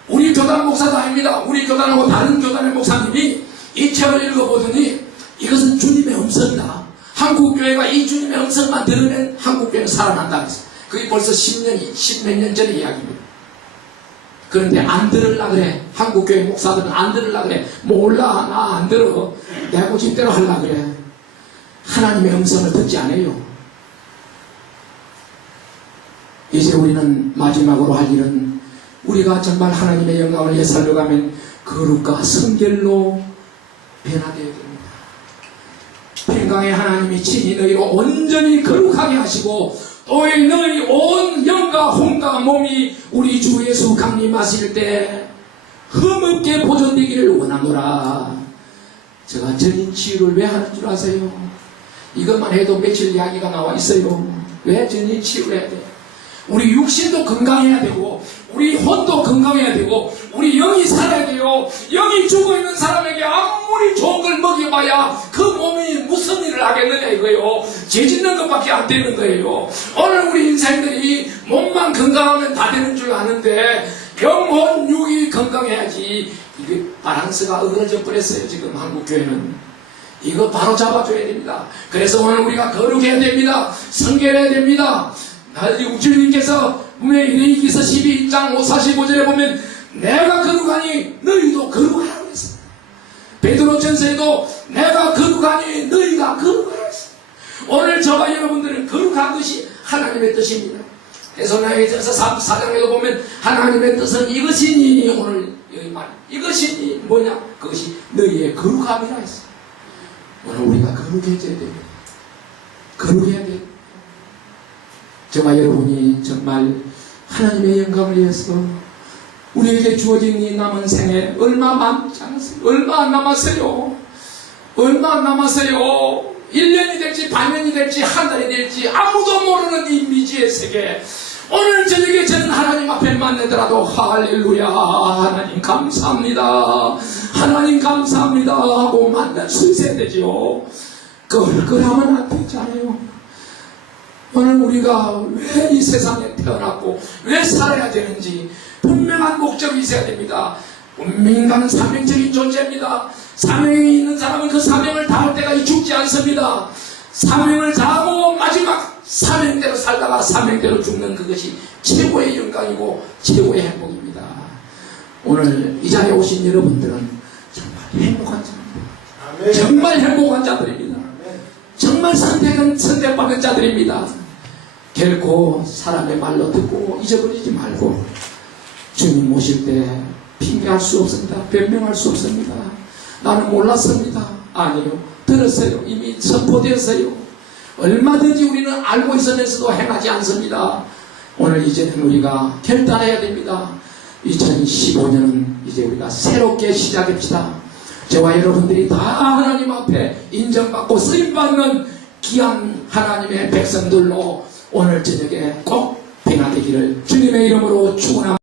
우리 교단 목사도 아닙니다. 우리 교단하고 다른 교단의 목사님이 이 책을 읽어보더니 이것은 주님의 음성이다. 한국교회가 이 주님의 음성만 들으면 한국교회는 살아난다 그랬어요. 그게 벌써 10몇 년 전의 이야기입니다. 그런데 안 들으려 그래. 한국교회 목사들은 안 들으려 그래. 몰라, 나 안 들어. 내 고집대로 하려 그래. 하나님의 음성을 듣지 않아요. 이제 우리는 마지막으로 할 일은 우리가 정말 하나님의 영광을 위해 살려가면 거룩과 성결로 변화되어야 됩니다. 평강의 하나님이 친히 너희로 온전히 거룩하게 하시고 또 너희 온 영과 혼과 몸이 우리 주 예수 강림하실 때 흠없게 보존되기를 원하노라. 제가 전인 치유를 왜 하는 줄 아세요? 이것만 해도 며칠 이야기가 나와 있어요. 왜 전인 치유를 해야 돼요? 우리 육신도 건강해야 되고 우리 혼도 건강해야 되고 우리 영이 살아야 돼요. 영이 죽어있는 사람에게 아무리 좋은 걸 먹여봐야 그 몸이 무슨 일을 하겠느냐 이거예요. 죄짓는 것밖에 안 되는 거예요. 오늘 우리 인생들이 몸만 건강하면 다 되는 줄 아는데 병혼 육이 건강해야지. 이게 바란스가 어그러져 버렸어요. 지금 한국교회는 이거 바로 잡아줘야 됩니다. 그래서 오늘 우리가 거룩해야 됩니다. 성결해야 됩니다. 주님께서 분명히 레위기서 12장 45절에 보면 내가 거룩하니 너희도 거룩하라고 했습니다. 베드로전서에도 내가 거룩하니 너희가 거룩하라고 했습니다. 오늘 저와 여러분들은 거룩한 것이 하나님의 뜻입니다. 그래서 레위기서 4장에도 보면 하나님의 뜻은 이것이니 오늘 여기 말 이것이니 뭐냐? 그것이 너희의 거룩함이라 했습니다. 오늘 우리가 거룩해져야 됩니다. 거룩해야 됩니다. 저와 여러분이 정말 하나님의 영광을 위해서 우리에게 주어진 이 남은 생에 얼마 남지 않았어요. 얼마 남았어요. 얼마 남았어요. 1년이 될지 반년이 될지 한 달이 될지 아무도 모르는 이 미지의 세계. 오늘 저녁에 저는 하나님 앞에 만나더라도 할렐루야 하나님 감사합니다. 하나님 감사합니다 하고 만날 수 있어야 되죠. 끌끌하면 안 되잖아요. 오늘 우리가 왜 이 세상에 태어났고 왜 살아야 되는지 분명한 목적이 있어야 됩니다. 인간은 사명적인 존재입니다. 사명이 있는 사람은 그 사명을 다할 때가 죽지 않습니다. 사명을 다하고 마지막 사명대로 살다가 사명대로 죽는 그것이 최고의 영광이고 최고의 행복입니다. 오늘 이 자리에 오신 여러분들은 정말 행복한 자입니다. 정말 행복한 자들입니다. 정말 선택받은 자들입니다. 결코 사람의 말로 듣고 잊어버리지 말고 주님 모실 때 핑계할 수 없습니다. 변명할 수 없습니다. 나는 몰랐습니다. 아니요, 들었어요. 이미 선포되었어요. 얼마든지 우리는 알고 있으면서도 행하지 않습니다. 오늘 이제는 우리가 결단해야 됩니다. 2015년은 이제 우리가 새롭게 시작합시다. 저와 여러분들이 다 하나님 앞에 인정받고 쓰임받는 귀한 하나님의 백성들로 오늘 저녁에 꼭 변화되기를 주님의 이름으로 축원합니다.